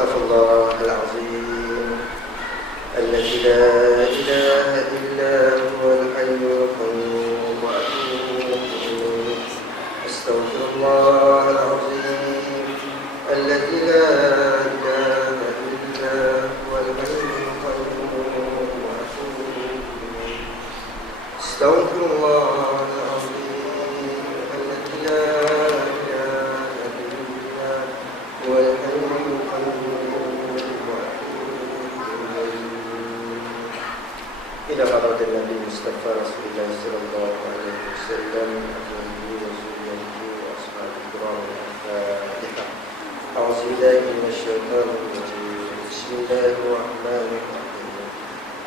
استغفر الله العظيم الذي لا إله إلا هو الحي القيوم وأتوب إليه. استغفر الله العظيم الذي لا إله إلا هو الحي القيوم وأتوب إليه. استغفر الله العظيم الذي لا إله إلا هو الحي إلى حضرة النبي المصطفى رسول الله صلى الله عليه وسلم أهله وزوجته وأصحابه الكرام الفاتحة. أعوذ بالله من الشيطان الرجيم. بسم الله الرحمن الرحيم.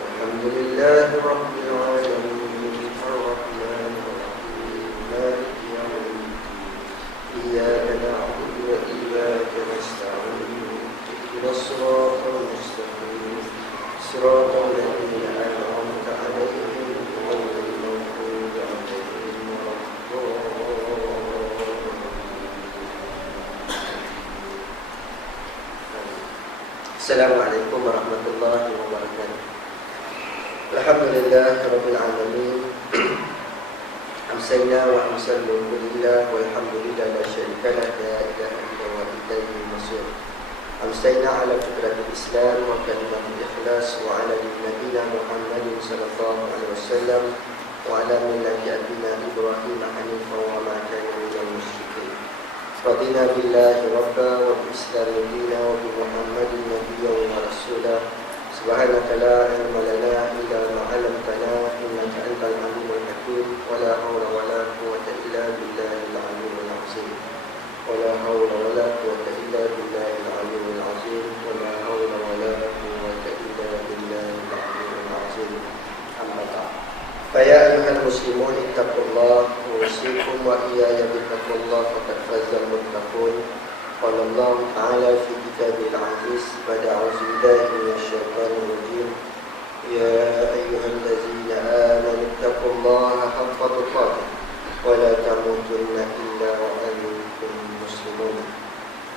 الحمد لله رب العالمين الرحمن الرحيم مالك يوم الدين إياك نعبد وإياك نستعين اهدنا الصراط المستقيم صراط الذين أنعمت عليهم غير المغضوب عليهم ولا الضالين. السلام عليكم ورحمة الله وبركاته. الحمد لله رب العالمين. أمسينا وأمسى الملك لله والحمد لله لا شريك له لا إله إلا هو إليه المصير. أمسينا على فكرة الإسلام وكلمة الإخلاص وعلى نبينا محمد صلى الله عليه وسلم وعلى ملة أبينا إبراهيم حنيفا وما كان من المشركين. رضينا بالله ربا وبالإسلام دينا وبمحمد نبيا ورسولا. سبحانك لا علم لنا إلا ما علمتنا إنك أنت العليم الحكيم. ولا حول ولا قوة إلا بالله العلي العظيم. ولا حول ولا قوة إلا بالله العلي العظيم. ولا حول ولا قوة إلا بالله العلي العظيم. أما بعد. فيا أيها المسلمون اتقوا الله أوصيكم وإياي بتقوى الله فقد فاز المتقون. قال الله تعالى في كتابه العزيز بعد أعوذ بالله من الشيطان الرجيم. يا أيها الذين آمنوا اتقوا الله حق تقاته ولا تموتن إلا وأنتم muslimun.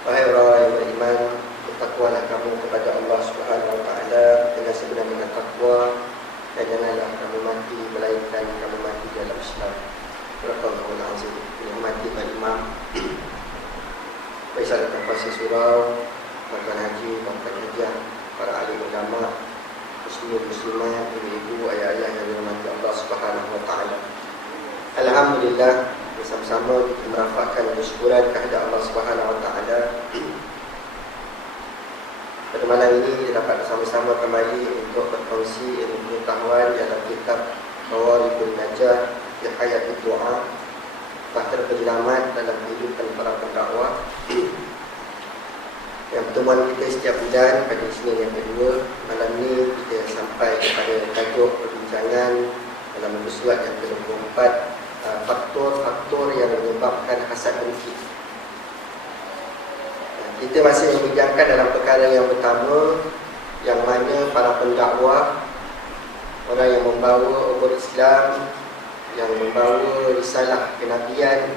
Wahai orang yang beriman, bertakwalah kamu kepada Allah Subhanahu wa taala dengan sebenar-benar takwa dan janganlah kamu mati melainkan kamu mati dalam Islam. Barakallahu azim. Dihormati Pak Imam, Faisal Tafsir Surau, Tuan Haji, Tuan Hajah, para ahli ulama, muslimin muslimat, ibu-ibu, ayah-ayah yang dirahmati Allah Subhanahu wa taala. Alhamdulillah, bersama-sama kita merafakkan kesyukuran kehadirat Allah Subhanahu wa taala. Pada malam ini kita dapat bersama-sama kembali untuk berkongsi ilmu pengetahuan dalam kitab Mawaribun Najah di Hayat Doa, bahtera penyelamat dalam kehidupan para pendakwah. Yang pertemuan kita setiap bulan pada Isnin yang kedua. Malam ini kita sampai kepada tajuk perbincangan dalam muka surat yang ke-24, faktor-faktor yang menyebabkan hasad dengki. Kita masih membincangkan dalam perkara yang pertama, yang mana para pendakwah, orang yang membawa umat Islam, yang membawa risalah kenabian,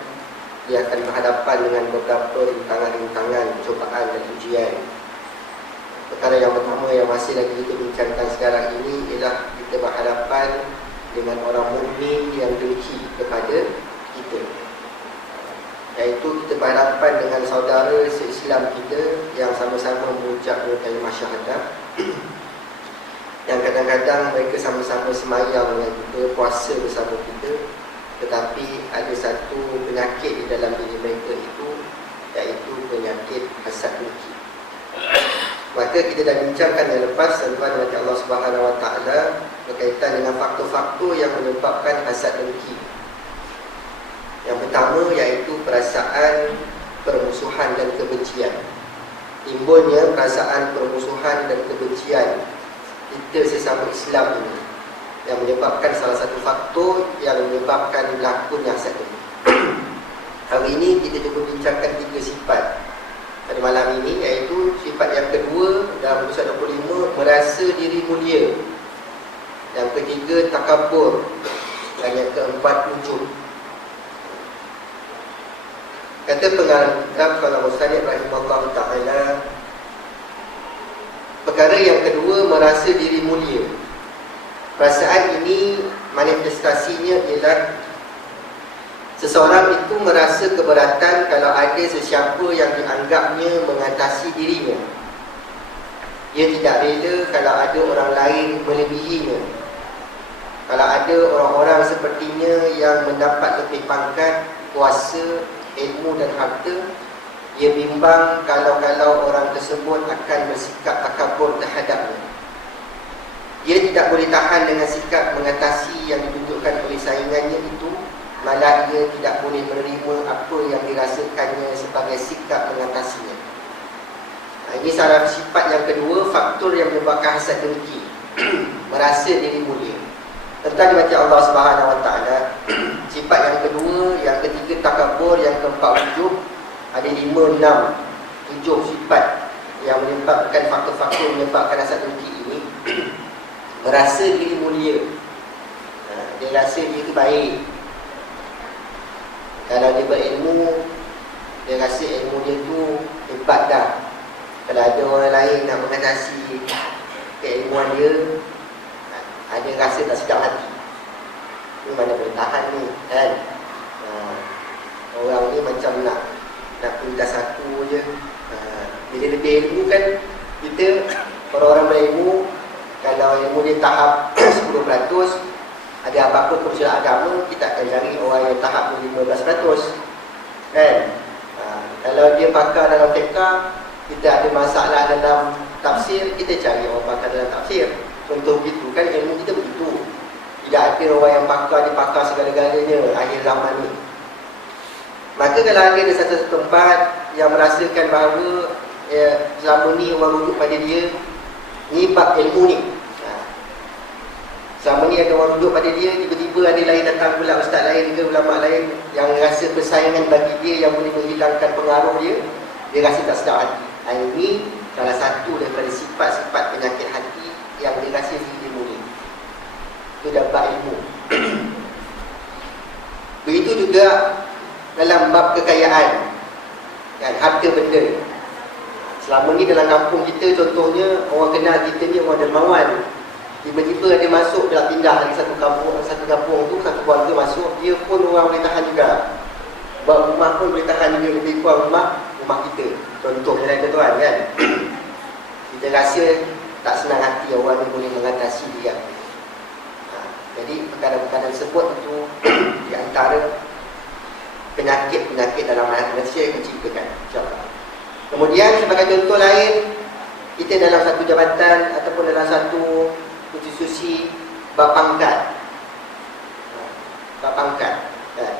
dia akan berhadapan dengan beberapa rintangan-rintangan, cubaan dan ujian. Perkara yang pertama yang masih lagi kita bincangkan sekarang ini ialah kita berhadapan dengan orang mukmin yang dengki kepada kita, iaitu kita berhadapan dengan saudara se-Islam kita yang sama-sama mengucap kalimah syahadah, yang kadang-kadang mereka sama-sama semayang dengan kita, puasa bersama kita, tetapi ada satu penyakit di dalam diri mereka itu, iaitu penyakit hasad dengki. Maka kita dah bincangkan yang lepas tuan-tuan dari Allah Subhanahu wa taala berkaitan dengan faktor-faktor yang menyebabkan hasad dengki. Yang pertama iaitu perasaan permusuhan dan kebencian. Timbulnya perasaan permusuhan dan kebencian kita sesama Islam ini yang menyebabkan salah satu faktor yang menyebabkan berlakunya hasad dengki. Hari ini kita cuba bincangkan 3 sifat pada malam ini, iaitu sifat yang kedua dalam muka 25, merasa diri mulia. Yang ketiga, takabur. Dan yang keempat, ujub. Kata pengarang kitab, kalau Muslim rahimahullah ta'ala, perkara yang kedua, merasa diri mulia. Perasaan ini manifestasinya ialah seseorang itu merasa keberatan kalau ada sesiapa yang dianggapnya mengatasi dirinya. Dia tidak rela kalau ada orang lain melebihinya. Kalau ada orang-orang sepertinya yang mendapat lebih pangkat, kuasa, ilmu dan harta, dia bimbang kalau orang tersebut akan bersikap takabur terhadapnya. Dia tidak boleh tahan dengan sikap mengatasi yang ditunjukkan oleh saingannya itu, malah dia tidak boleh menerima apa yang dirasakannya sebagai sikap mengatasinya. Ini salah sifat yang kedua, faktor yang menyebabkan hasad dengki. Merasa diri mulia. Tentang dimati Allah Subhanahu Wa Taala. Sifat yang kedua, yang ketiga takabur, yang keempat ujub. Ada 5, 6, 7 sifat yang menyebabkan faktor-faktor menyebabkan hasad dengki ini. Merasa diri mulia. Dia rasa dia itu baik. Kalau dia berilmu, dia rasa ilmu dia tu hebat dah. Kalau ada orang lain nak mengatasi keilmuan dia, ada rasa tak sedap hati. Ni mana boleh tahan ni kan? Orang ni macam nak pindah satu je. Bila lebih ilmu kan, kita orang-orang berilmu, kalau ilmu dia tahap 10%, ada apa-apa persoalan agama, kita akan cari orang yang tahap 15%. Kan? Kalau dia pakar dalam fiqh, kita ada masalah dalam tafsir, kita cari orang pakar dalam tafsir. Contoh begitu kan, ilmu kita begitu. Tidak ada orang yang pakar, dia pakar segala-galanya akhir zaman ni. Maka kalau ada di satu tempat yang merasakan bahawa selama ni orang rujuk pada dia, ni bab ilmu ni, selama ni ada orang rujuk pada dia, tiba-tiba ada lain datang pula, ustaz lain ke ulama lain yang rasa persaingan bagi dia, yang boleh menghilangkan pengaruh dia, dia rasa tak sedap hati. Ini salah satu daripada sifat-sifat penyakit hati yang dia rasa diri mulia. Itu dapat ilmu. Begitu juga dalam bab kekayaan, kan, harta benda. Selama ni dalam kampung kita, contohnya orang kenal kita ni orang dermawan. Tiba-tiba ada masuk, dah pindah dari satu kampung tu, satu keluarga masuk, dia pun orang boleh tahan juga. Buat rumah pun boleh tahan juga, lebih kurang rumah kita. Contohnya lah tuan kan. Kita rasa tak senang hati orang ni boleh mengatasi dia. Jadi perkara-perkara tersebut itu di antara penyakit-penyakit dalam manusia yang menciptakan. Kemudian sebagai contoh lain, kita dalam satu jabatan ataupun dalam satu institusi bab pangkat. Bab pangkat kan.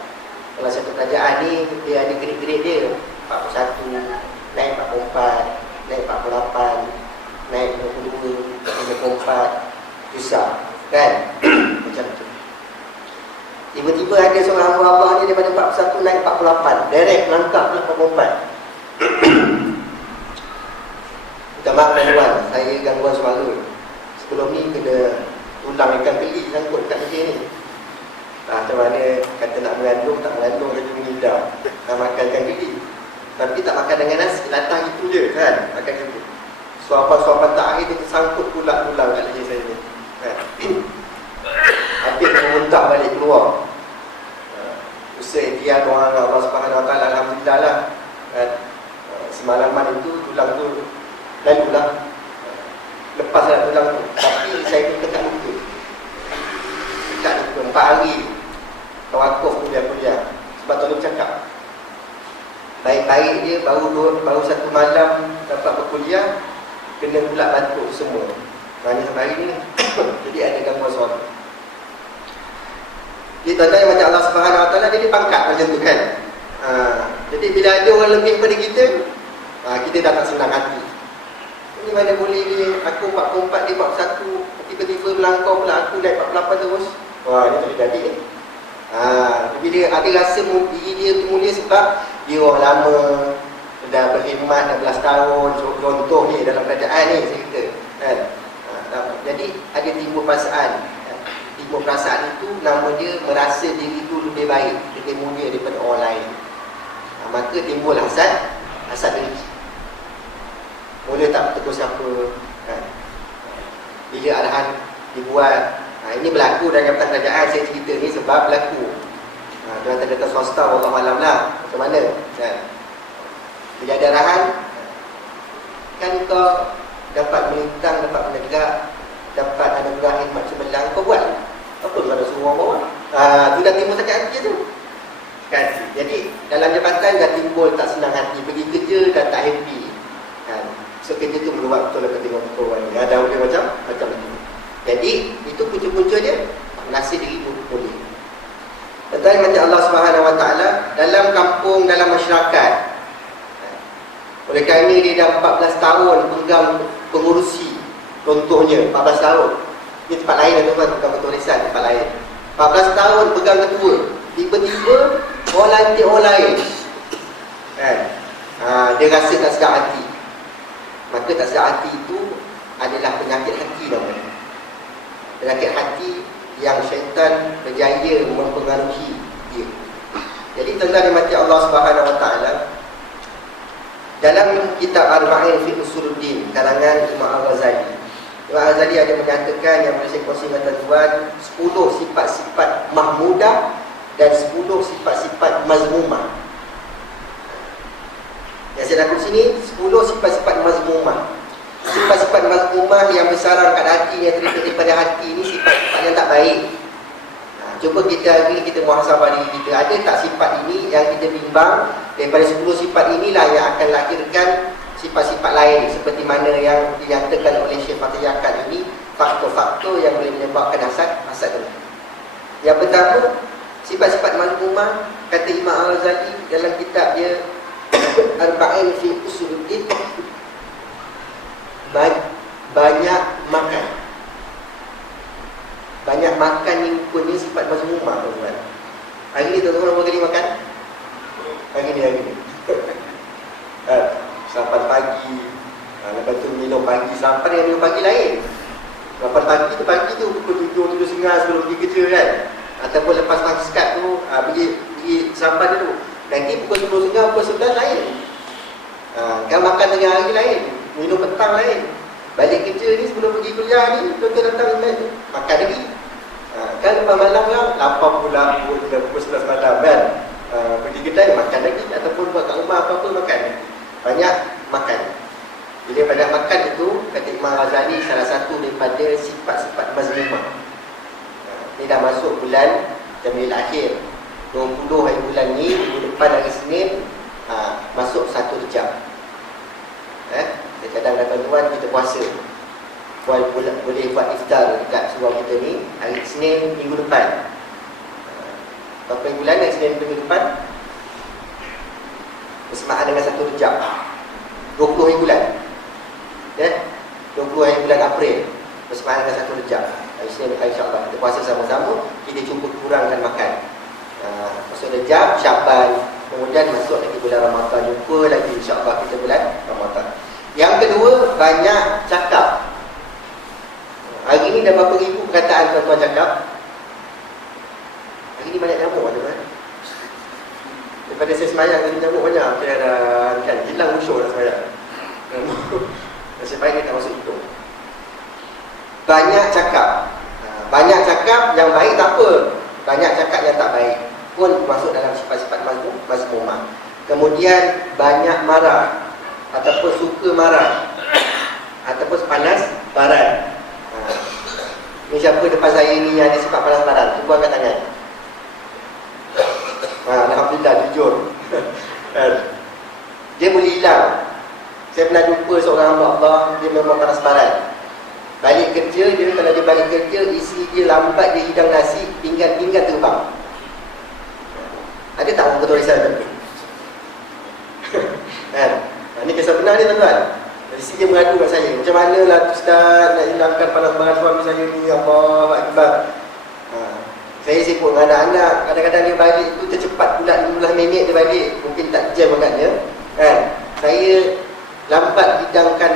Kalau satu kerajaan ni dia ada grade-grade dia, 41, naik 44, naik 48, naik 52, 54, susah kan. Macam tu. Tiba-tiba ada seorang abah ni daripada 41 naik 48, direct langkah ke 44. Minta maaf tuan, saya gangguan suara. Sebelum ni kena tulang ikan beli sangkut kat meja ni. Macam mana kata nak mengandung, tak mengandung kata mengidam. Nak makan ikan beli, tapi tak makan dengan nasi, latah itu je kan, makan gitu. Suapan-suapan tak akhir dia sangkut pula tulang kat meja saya ni kan. Habis memuntah balik keluar. Usaha ikhtiar doa Allah Subhanahu Wa Taala, alhamdulillah lah kan. Semalaman itu tulang tu lalulah, lepas lah tulang tu. Tapi saya pun tetap lupa. Tetap lupa 4 hari tawakuf kuliah-kuliah. Sebab tu dia cakap baik-baik dia baru satu malam dapat berkuliah, kena pula batuk semua. Banyak sampai hari ni. Jadi ada gangguan suara. Jadi tuan-tuan yang macam Allah Subhanahu Wa Taala, jadi pangkat macam tu kan. Jadi bila ada orang lebih daripada kita, kita dah tak senang hati. Ini mana boleh ni, aku 44, dia 41, tiba-tiba melangkau pula aku naik 48 terus. Wah, ni tak boleh jadi ni. Tapi dia ada rasa diri dia tu mulia sebab dia orang lama, dah berkhidmat 16 tahun. Contoh ni dalam kerajaan ni saya kata kan. Jadi ada timbul perasaan. Timbul perasaan itu nama dia merasa diri itu lebih baik, lebih mulia daripada orang lain. Maka timbul hasad dengki. Mula tak bertegur siapa kan. bila arahan dibuat. Ini berlaku dalam jabatan kerajaan. Saya cerita ni sebab berlaku jabatan kerajaan swasta, wallahualam lah macam mana kan. Bila ada arahan, kan kau dapat melintang, dapat menegak, dapat anugerah hikmat cemerlang, kau buat apa kau nak suruh orang bawah? Tu dah timbul sakit hati tu kan. Jadi dalam jabatan dah timbul tak senang hati, pergi kerja dah tak happy kan. So kerja tu berubah betul lah tengok perempuan ni, dah boleh macam itu. Jadi itu punca-punca dia menasih diri boleh. Betul macam Allah Subhanahu Wa Taala dalam kampung, dalam masyarakat. Oleh kerana dia dah 14 tahun pegang pengurusi, contohnya 14 tahun. Ini tempat lain lah tuan, bukan betul lisan, tempat lain. 14 tahun pegang ketua, tiba-tiba orang lantik orang lain kan. Dia rasa tak sedap hati. Maka tak sedap hati itu adalah penyakit hati namanya. Penyakit hati yang syaitan berjaya mempengaruhi dia. Jadi tuan-tuan dimati Allah Subhanahu Wa Taala, dalam kitab Arba'in fi Usuluddin karangan Imam Al-Ghazali, Imam Al-Ghazali ada menyatakan yang boleh saya kongsi dengan tuan 10 sifat-sifat mahmudah dan 10 sifat-sifat mazmumah. Yang saya nak sini 10 sifat-sifat mazmumah. Sifat-sifat mazmumah yang bersarang kat hati, yang terlibat daripada hati ini sifat-sifat yang tak baik. Cuba kita hari kita muhasabah diri kita, ada tak sifat ini yang kita bimbang? Daripada 10 sifat inilah yang akan lahirkan sifat-sifat lain, seperti mana yang dinyatakan oleh Syekh Fatih Yakan ini, faktor-faktor yang boleh menyebabkan hasad itu. Yang pertama, sifat-sifat mazmumah, kata Imam Al-Ghazali dalam kitab dia Arba'in fi Usuluddin, banyak makan. Banyak makan ni punya sifat mazmumah tuan-tuan. Hari ni tuan-tuan berapa kali makan? Hari ni sarapan pagi, lepas tu minum pagi. Sarapan dengan minum pagi lain. Sarapan pagi tu pukul 7, 7.30 sebelum pergi kerja kan. Ataupun lepas pagi sekat tu pergi sarapan dulu. Nanti pukul 10.30, pukul 11 lain. Kan makan tengah hari lain, minum petang lain. Balik kerja ni sebelum pergi kuliah ni, tuan-tuan datang makan lagi. Kan lepas malam lah, lapar pula pukul 11 malam kan. Pergi kedai makan lagi, ataupun buat kat rumah apa-apa makan. Banyak makan. Bila banyak makan itu, kata Imam Ghazali, salah satu daripada sifat-sifat mazmumah. Ni dah masuk bulan Jamil Akhir, 20 hari bulan ni, minggu depan hari Senin, masuk 1 Rejab. Kadang-kadang tuan-tuan kita puasa, boleh buat iftar dekat surau kita ni hari Senin minggu depan. Berapa bulan hari Senin minggu depan? Bersamaan dengan 1 Rejab, 20 hari bulan 20 hari bulan April, bersamaan dengan 1 Rejab. Hari Senin depan insyaAllah kita puasa sama-sama. Kita cuba kurangkan makan. Masuk Rejab, Syaban, kemudian masuk lagi bulan Ramadan. Jumpa lagi insyaAllah kita bulan Ramadan. Yang kedua, banyak cakap. Hari ni dah berapa ribu perkataan tuan-tuan cakap? Hari ni banyak nyamuk ada kan? Daripada saya semayang tadi nyamuk banyak. Saya dah kan, hilang musuh dah semayang. Nasib baik dia tak masuk hidung. Banyak cakap. Banyak cakap yang baik tak apa, banyak cakap yang tak baik pun masuk dalam sifat-sifat mazmumah. Kemudian banyak marah, ataupun suka marah, ataupun panas baran. Ni siapa depan saya ni yang ada sifat panas baran? Cuba angkat tangan. Alhamdulillah, jujur. Dia boleh hilang. Saya pernah jumpa seorang hamba Allah, dia memang panas baran. Balik kerja, dia kalau dia balik kerja, isteri dia lambat, dia hidang nasi, pinggan-pinggan terbang. Ada tak orang ketua risau tu? Ini kisah benar ni tuan-tuan. Isteri dia mengadu kat saya, macam mana lah Ustaz nak hilangkan panas baran suami saya ni, Allah Akbar. Saya sibuk dengan anak-anak, kadang-kadang dia balik tu tercepat pula 15 minit dia balik, mungkin tak jam agaknya kan. Saya lambat hidangkan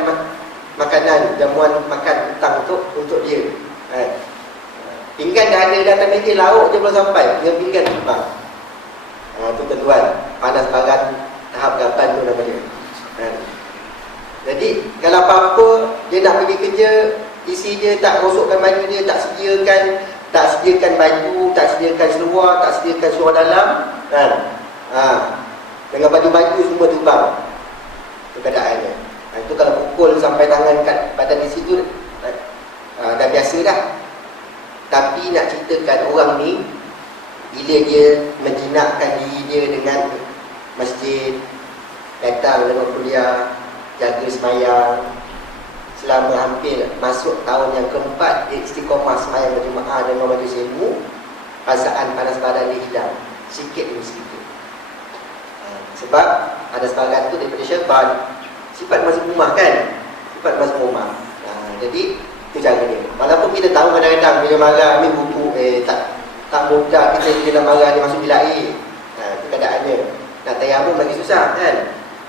makanan, jamuan makan petang untuk dia. Pinggan dah ada datang meja, lauk je belum sampai, dengan pinggan terbang. Itu tuan-tuan, panas baran tahap 8 tu nama dia. Jadi kalau apa-apa dia nak pergi kerja, isi dia, tak rosokkan baju dia, tak sediakan baju, tak sediakan seluar, tak sediakan seluar dalam, kan? Dengan baju-baju semua tumbang. Itu keadaannya. Itu kalau pukul sampai tangan kat badan di situ, dah biasa dah. Tapi nak ceritakan orang ni, bila dia menjinakkan diri dia dengan masjid, datang dengan kuliah, jaga sembahyang, selama hampir masuk tahun yang keempat, dia istiqamah sembahyang berjemaah dengan majlis ilmu, perasaan panas badan dia hilang sikit demi sikit. Sebab ada sebagian tu daripada syaitan, sifat mazmumah kan, sifat mazmumah. Jadi itu cara dia. Walaupun kita tahu kadang-kadang bila marah ni buku tak mudah kita bila marah dia masuk bilik air. Itu keadaannya. Nak tayamum lagi susah kan.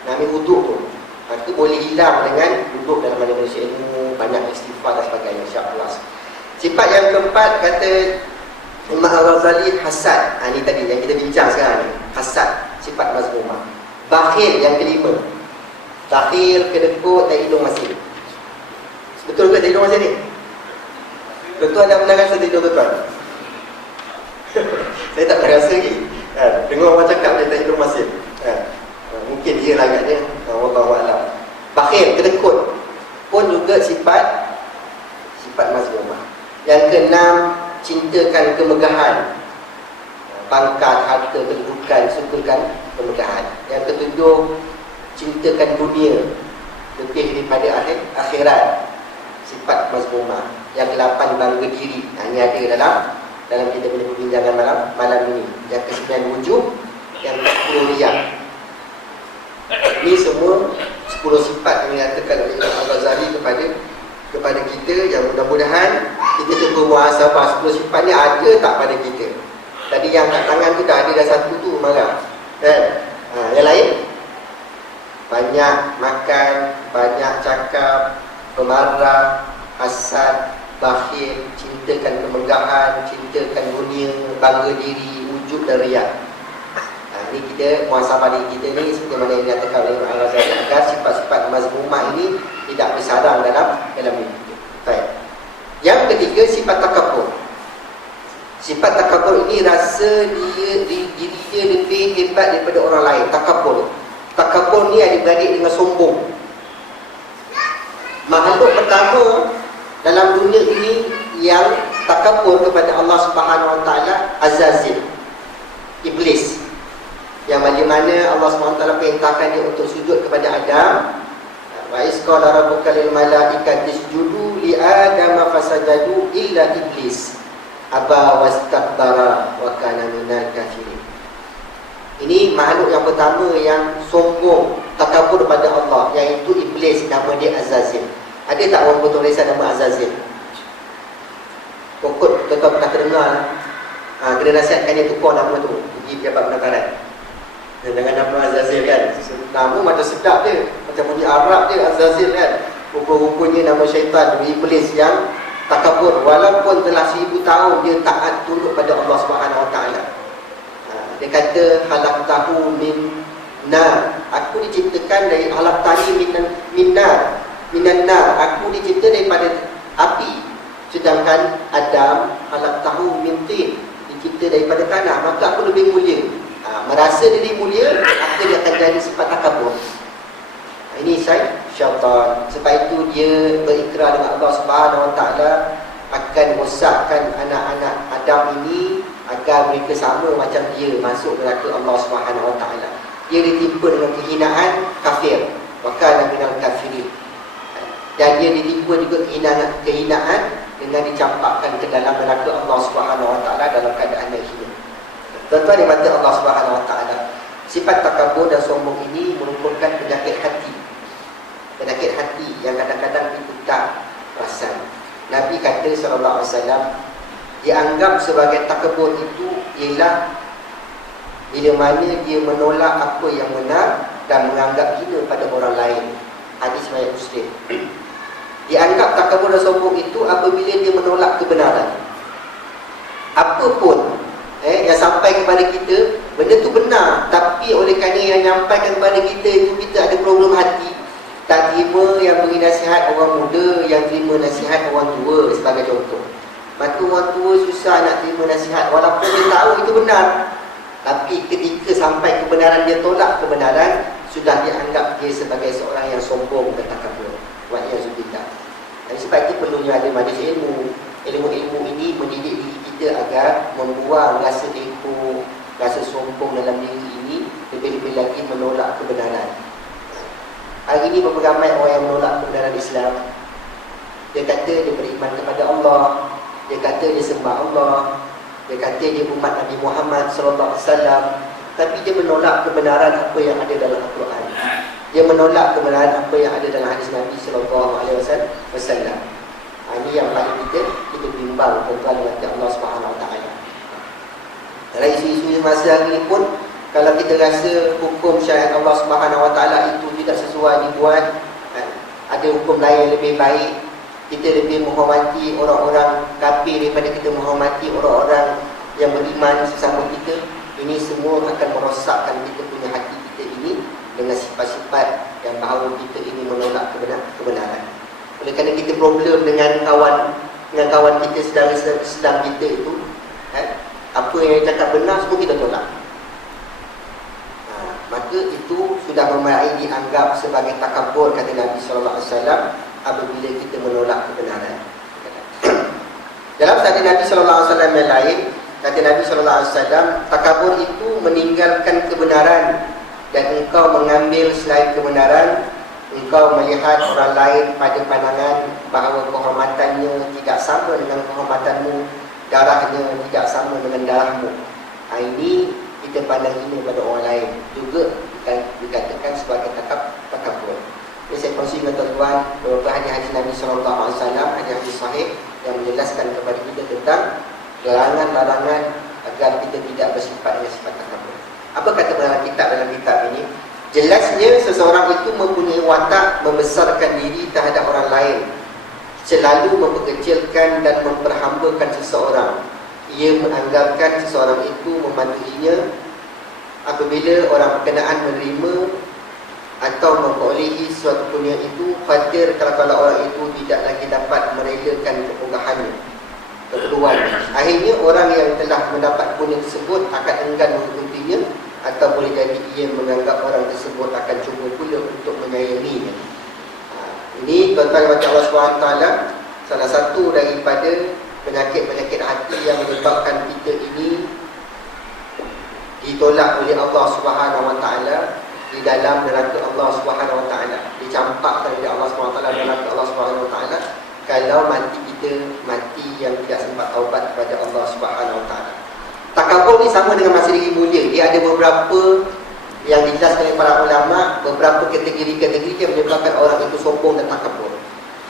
Nak ambil wuduk tu. Itu boleh hilang dengan duduk dalam majlis ilmu, banyak istighfar dan sebagainya, insya-Allah. Sifat yang keempat kata Imam Al-Ghazali, hasad. Ini tadi yang kita bincang sekarang ni. Hasad, sifat mazmumah. Bakhil yang kelima. Bakhil, kedekut dan hidung masin. Betul ke hidung masin ni? Betul ada pernah rasa hidung tuan? Saya tak pernah rasa lagi. Dengar orang cakap dia tak hidung masin. Mungkin dia lah agaknya. Wallahualam. Bakhil, kedekut pun juga sifat mazmumah. Yang keenam, cintakan kemegahan, pangkat, harta, kedudukan, sukakan kemegahan. Yang ketujuh, cintakan dunia lebih daripada akhirat, sifat mazmumah. Yang ke-8, bangga diri. Ini ada dalam kita punya perbincangan malam ini. Yang ke-9, wujud. Yang ke-10, riak. Ini semua 10 sifat yang dinyatakan oleh Imam Al-Ghazali kepada kita, yang mudah-mudahan kita cuba muhasabah 10 sifat ni ada tak pada kita. Tadi yang kat tangan tu dah ada dah satu tu marah. Kan? Yang lain, banyak makan, banyak cakap, pemarah, hasad, bakhil, cintakan kemegahan, cintakan dunia, bangga diri, wujud dan riak. Ini kita muhasabah diri kita ni seperti mana yang dinyatakan oleh Imam Al-Ghazali, agar sifat-sifat mazmumah ini tidak bersarang dalam diri kita. Baik. Yang ketiga, sifat takabur. Sifat takabur ini rasa diri dia lebih hebat daripada orang lain. Takabur ni adik-beradik dengan sombong. Makhluk pertama dalam dunia ini yang takabur kepada Allah Subhanahu Wa Taala, Azazil, iblis. Yang mana Allah SWT perintahkan dia untuk sujud kepada Adam. Wa isqala rabbuka lil malaikati isjudu li adama fasajadu illa iblis aba wastakbara wa kana minal kafirin. Ini makhluk yang pertama yang sombong, takabur kepada Allah, iaitu iblis, nama dia Azazil. Ada tak orang bertulisan nama Azazil? Pokok tuan-tuan pernah terdengar. Kena nasihatkan dia tukar nama tu pergi pejabat pendaftaran dengan nama Azazil kan. Nama macam sedap dia, macam bunyi Arab dia, Azazil kan. Rupa-rupanya nama syaitan, iblis yang takabur. Walaupun telah 1000 tahun dia taat tunduk pada Allah Subhanahu Wa Taala. Dia kata halaqtahu min nar, aku diciptakan dari halaqtani minan nar, aku dicipta daripada api. Sedangkan Adam halaqtahu min tin, dicipta daripada tanah, maka aku lebih mulia. Merasa diri mulia, maka dia akan jadi sifat takabur. Ini syaitan. Sebab itu dia berikrar dengan Allah Subhanahu Wa Taala akan rosakkan anak-anak Adam ini agar mereka sama macam dia masuk neraka Allah Subhanahu Wa Taala. Dia ditimpa dengan kehinaan, kafir, wa kana minal kafirin. Dan dia ditimpa juga kehinaan dengan dicampakkan ke dalam neraka Allah Subhanahu Wa Taala dalam keadaan yang hina. Tuan-tuan di mata Allah Subhanahu Wa Taala, sifat takabur dan sombong ini merupakan penyakit hati. Penyakit hati yang kadang-kadang kita tak perasan. Nabi kata sallallahu alaihi wasallam, dianggap sebagai takabur itu ialah bila mana dia menolak apa yang benar dan menganggap hina pada orang lain. Hadis riwayat Muslim. Dianggap takabur dan sombong itu apabila dia menolak kebenaran. Apapun yang sampai kepada kita, benda tu benar, tapi oleh kerana yang nyampaikan kepada kita itu kita ada problem hati, tak terima terima yang beri nasihat orang muda yang terima nasihat orang tua sebagai contoh. Maka orang tua susah nak terima nasihat walaupun dia tahu itu benar. Tapi ketika sampai kebenaran dia tolak kebenaran, sudah dianggap dia sebagai seorang yang sombong dan takabur. Wa'iyyazubillah. Dan sebab itu perlunya ada majlis ilmu. Ilmu-ilmu ini mendidik diri kita agar membuang rasa ego, rasa sombong dalam diri ini, lebih-lebih lagi menolak kebenaran. Hari ini berapa ramai orang yang menolak kebenaran Islam. Dia kata dia beriman kepada Allah, dia kata dia sembah Allah, dia kata dia umat Nabi Muhammad SAW, tapi dia menolak kebenaran apa yang ada dalam Al-Quran. Dia menolak kebenaran apa yang ada dalam hadis Nabi SAW. Ini yang paling kita bimbang tuan-tuan dengan Allah Subhanahu Wa Taala. Dalam isu-isu masa hari ini pun, kalau kita rasa hukum syariat Allah Subhanahu Wa Taala itu tidak sesuai dibuat, ada hukum lain yang lebih baik, kita lebih menghormati orang-orang kafir daripada kita menghormati orang-orang yang beriman sesama kita, ini semua akan merosakkan kita punya hati kita ini dengan sifat-sifat yang bahawa kita ini menolak kebenaran. Oleh kerana kita problem dengan kawan kita, saudara-saudara Islam kita itu, apa yang dia cakap benar semua kita tolak. Maka itu sudah memulai dianggap sebagai takabur, kata Nabi SAW, apabila kita menolak kebenaran. Dalam sabda Nabi SAW yang lain, kata Nabi SAW, takabur itu meninggalkan kebenaran dan engkau mengambil selain kebenaran. Engkau melihat orang lain pada pandangan bahawa kehormatannya tidak sama dengan kehormatanmu, darahnya tidak sama dengan darahmu. Ini kita pandang ini pada orang lain juga dikatakan sebagai takabur. Jadi saya kongsi dengan tuan-tuan beberapa hadis Nabi SAW, hadis sahih yang menjelaskan kepada kita tentang larangan-larangan agar kita tidak bersifat dengan sifat takabur. Apa kata dalam kitab ini? Jelasnya seseorang itu mempunyai watak membesarkan diri terhadap orang lain, selalu memperkecilkan dan memperhambakan seseorang. Ia menganggapkan seseorang itu membantuinya. Apabila orang berkenaan menerima atau memperolehi suatu punya itu, khawatir kalau orang itu tidak lagi dapat merelakan kemudahannya, keperluan. Akhirnya orang yang telah mendapat punya tersebut akan enggan mengikutinya, atau boleh jadi ia menganggap orang tersebut akan cuba pula untuk menyayanginya. Ini tuan-tuan yang Allah SWT, salah satu daripada penyakit-penyakit hati yang menyebabkan kita ini ditolak oleh Allah SWT di dalam neraka Allah SWT, dicampakkan oleh Allah SWT dalam neraka Allah SWT kalau mati kita mati yang tidak sempat taubat kepada Allah SWT. Takabur ni sama dengan masa diri mulia. Dia ada beberapa yang dijelaskan oleh para ulama, beberapa kategori-kategori yang menyebabkan orang itu sombong dan takabur.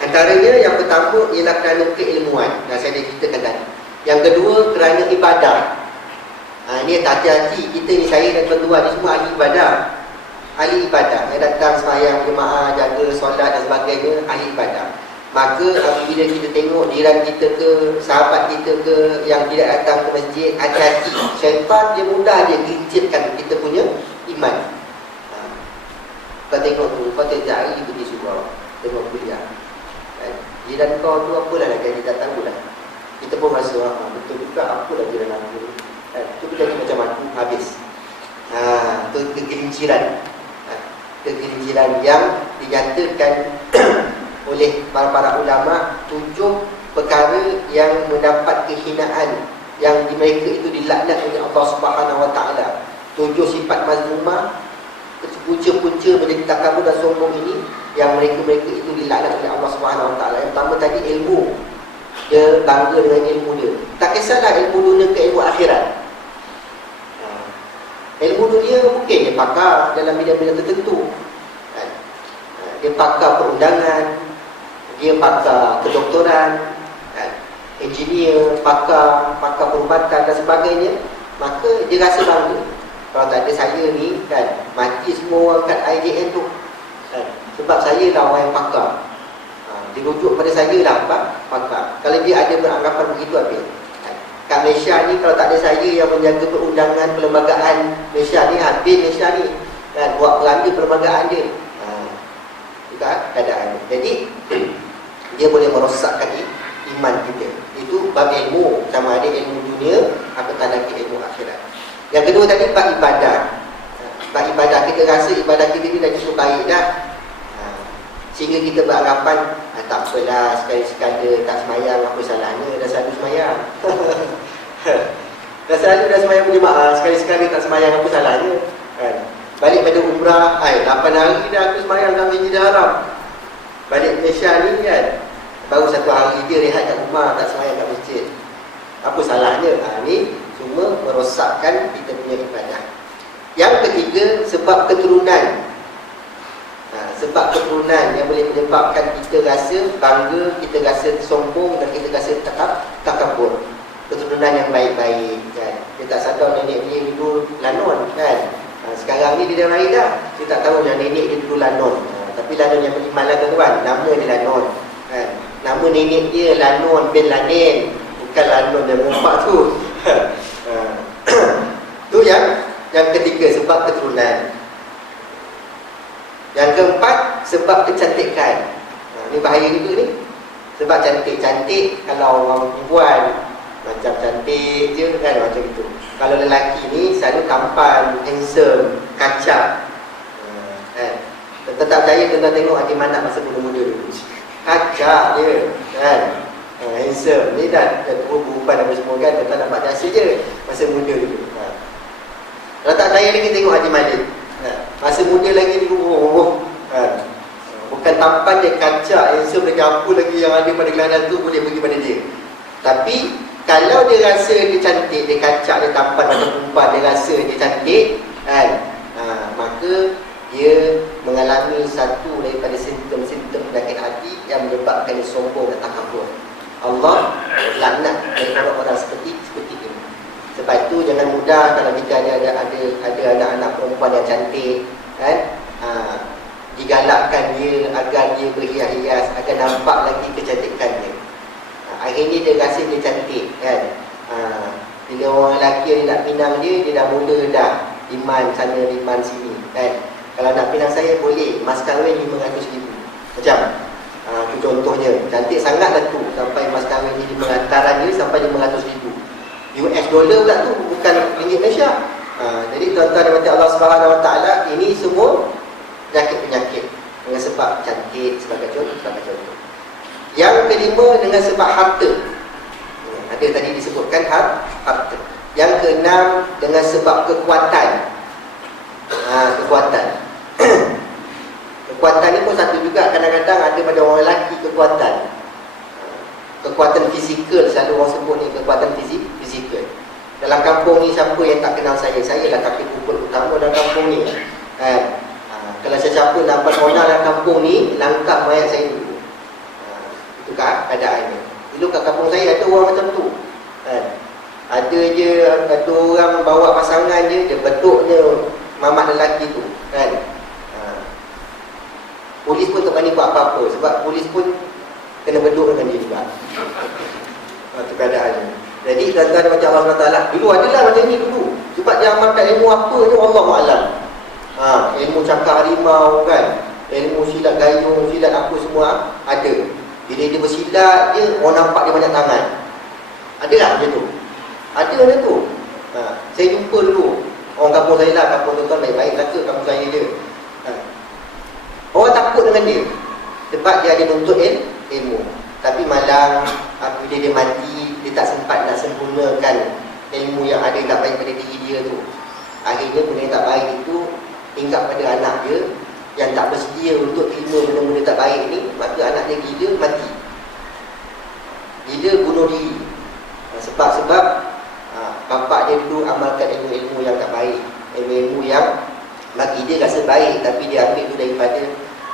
Antaranya yang pertama ialah kerana keilmuan yang saya dah ceritakan tadi. Yang kedua kerana ibadah. Ini hati-hati, kita ni, saya dan tuan-tuan ni semua ahli ibadah. Ahli ibadah, yang datang sembahyang jemaah, jaga solat dan sebagainya, ahli ibadah. Maka apabila kita tengok jiran kita ke, sahabat kita ke yang tidak datang ke masjid, hati-hati. Syaitan dia mudah dia gelincirkan kita punya iman. Kau tengok tu, kau tiap hari pergi surau, tengok kuliah. Jiran kau tu apalah nak jadi datang pula. Kita pun rasa, betul juga apalah jiran aku. Tu jadi macam aku, habis. Tu kegelinciran. Kegelinciran yang dinyatakan oleh para ulama, 7 perkara yang mendapat kehinaan yang di mereka itu dilaknat oleh Allah Subhanahu Wa Taala. 7 sifat mazmumah, punca-punca menjadi takabur dan sombong ini yang mereka itu dilaknat oleh Allah Subhanahu Wa Taala. Yang pertama tadi ilmu. Dia bangga dengan ilmu dia. Tak kisahlah ilmu dunia ke ilmu akhirat. Ilmu dunia mungkin dia pakar dalam bidang-bidang tertentu. Dia pakar perundangan, dia pakar kedoktoran, engineer, pakar perubatan dan sebagainya. Maka dia rasa bangga. Kalau tak ada saya ni kan, mati semua orang kat IJN tu kan? Sebab saya lah orang yang pakar. Dirujuk pada saya lah pakar. Kalau dia ada beranggapan begitu, habis. Kat Malaysia ni kalau tak ada saya yang menjaga perundangan perlembagaan Malaysia ni, habis Malaysia ni kan, buat perangai perlembagaan dia. Dia keadaan. Jadi dia boleh merosakkan iman kita. Itu bab ilmu, sama ada ilmu dunia apatah lagi ilmu akhirat. Yang kedua tadi bab ibadah. Bab ibadah, kita rasa ibadah kita ni dah cukup baik dah, sehingga kita beranggapan tak apalah, sekali-sekala tak semayang, apa salahnya, dah selalu semayang. dah semayang berjemaah, sekali-sekala tak semayang, apa salahnya, kan? Balik pada umrah, 8 hari dah aku semayang kat Masjidil Haram. Balik Malaysia ni kan, baru 1 hari dia rehat kat rumah, tak semayang kat masjid. Apa salahnya? Ni semua merosakkan kita punya ibadah. Yang ketiga, sebab keturunan. Sebab keturunan yang boleh menyebabkan kita rasa bangga, kita rasa sombong dan kita rasa takabur. Keturunan yang baik-baik, kan? Dia tak sadar nenek dia dulu lanon, kan? Sekarang ni dia dah mari dah, dia tak tahu yang nenek dia dulu lanon. Tapi lanon yang beriman lah tuan, nama dia lanon, kan? Nama nenek dia Lanon bin Laden, bukan Lanon yang mumpak tu. Tu yang ketiga, sebab keturunan. Yang keempat, sebab kecantikan. Ni bahaya juga ni. Sebab cantik-cantik, kalau orang perempuan macam cantik je kan, macam itu. Kalau lelaki ni selalu tampan, handsome, kacak. Tetap saya kena tengok Haji Manap masa muda-muda dulu. Kacak dia, kan? Handsome. Ni dah berubah apa semua kan, tetap nampak jasa je masa muda dulu. Kalau tak saya lagi tengok Haji Malik, masa muda lagi ni, bukan tampan dia, kacak, handsome lagi, apa lagi yang ada pada gelandang tu boleh pergi pada dia. Tapi kalau dia rasa dia cantik, dia kacak, dia tampan macam perempuan, dia rasa dia cantik, kan? Maka dia mengalami satu daripada simptom-simptom penyakit hati yang menyebabkan dia sombong dan takabur. Allah laknat kepada orang seperti ini. Sebab itu jangan mudah kalau kita ada anak-anak perempuan yang cantik, kan? Digalakkan dia agar dia berhias-hias, agar nampak lagi kecantikan dia. Akhirnya dia rasa dia cantik, kan? Bila orang lelaki yang nak pinang dia dah mula dah iman sana, iman sini, kan? Kalau nak pinang saya boleh, mas kahwin RM500,000. Macam itu contohnya, cantik sangat lah tu, sampai mas kahwin ni hantaran dia sampai RM500,000 US dollar pula tu, bukan ringgit Malaysia. Jadi tuan-tuan dan Allah Subhanahu Wa Taala, ini semua penyakit-penyakit dengan sebab cantik sebagai contoh. Yang kelima, dengan sebab harta. Ada tadi disebutkan harta. Yang keenam, dengan sebab kekuatan. Kekuatan. Kekuatan ni pun satu juga, kadang-kadang ada pada orang lelaki kekuatan. Kekuatan fizikal, selalu orang sebut ni kekuatan fizikal. Dalam kampung ni siapa yang tak kenal saya? Saya lah kaki pukul utama dalam kampung ni. Kalau siapa nampak orang dalam kampung ni, langkah mayat saya dulu. Itu keadaannya. Dulu kat kampung saya ada orang macam tu, ada je, ada orang bawa pasangan je, dia beduknya mamat lelaki tu, kan? Polis pun tak berani buat apa-apa, sebab polis pun kena beduk dengan dia juga. Itu keadaannya. Jadi tuan-tuan macam Allah SWT, dulu adalah macam ni dulu. Sebab dia amalkan ilmu apa ni, Allahu'alam. Ilmu cakar harimau, kan? Ilmu silat gayung, silat apa semua ada. Bila dia bersilat, dia orang nampak dia banyak tangan. Ada tak macam tu? Ada macam tu. Saya jumpa dulu orang kampung saya lah, kampung tuan-tuan baik-baik lah ke kampung saya je. Orang takut dengan dia sebab dia ada nuntut ilmu. Tapi malang bila dia mati, dia tak sempat nak sempurnakan ilmu yang ada tak baik pada diri dia tu. Akhirnya benda yang tak baik itu hingga pada anak dia yang tak bersedia untuk terima benda-benda tak baik ni, maka anak dia gila, mati. Gila, bunuh diri. Sebab bapak dia dulu amalkan ilmu-ilmu yang tak baik, ilmu-ilmu yang bagi dia rasa baik, tapi dia ambil tu daripada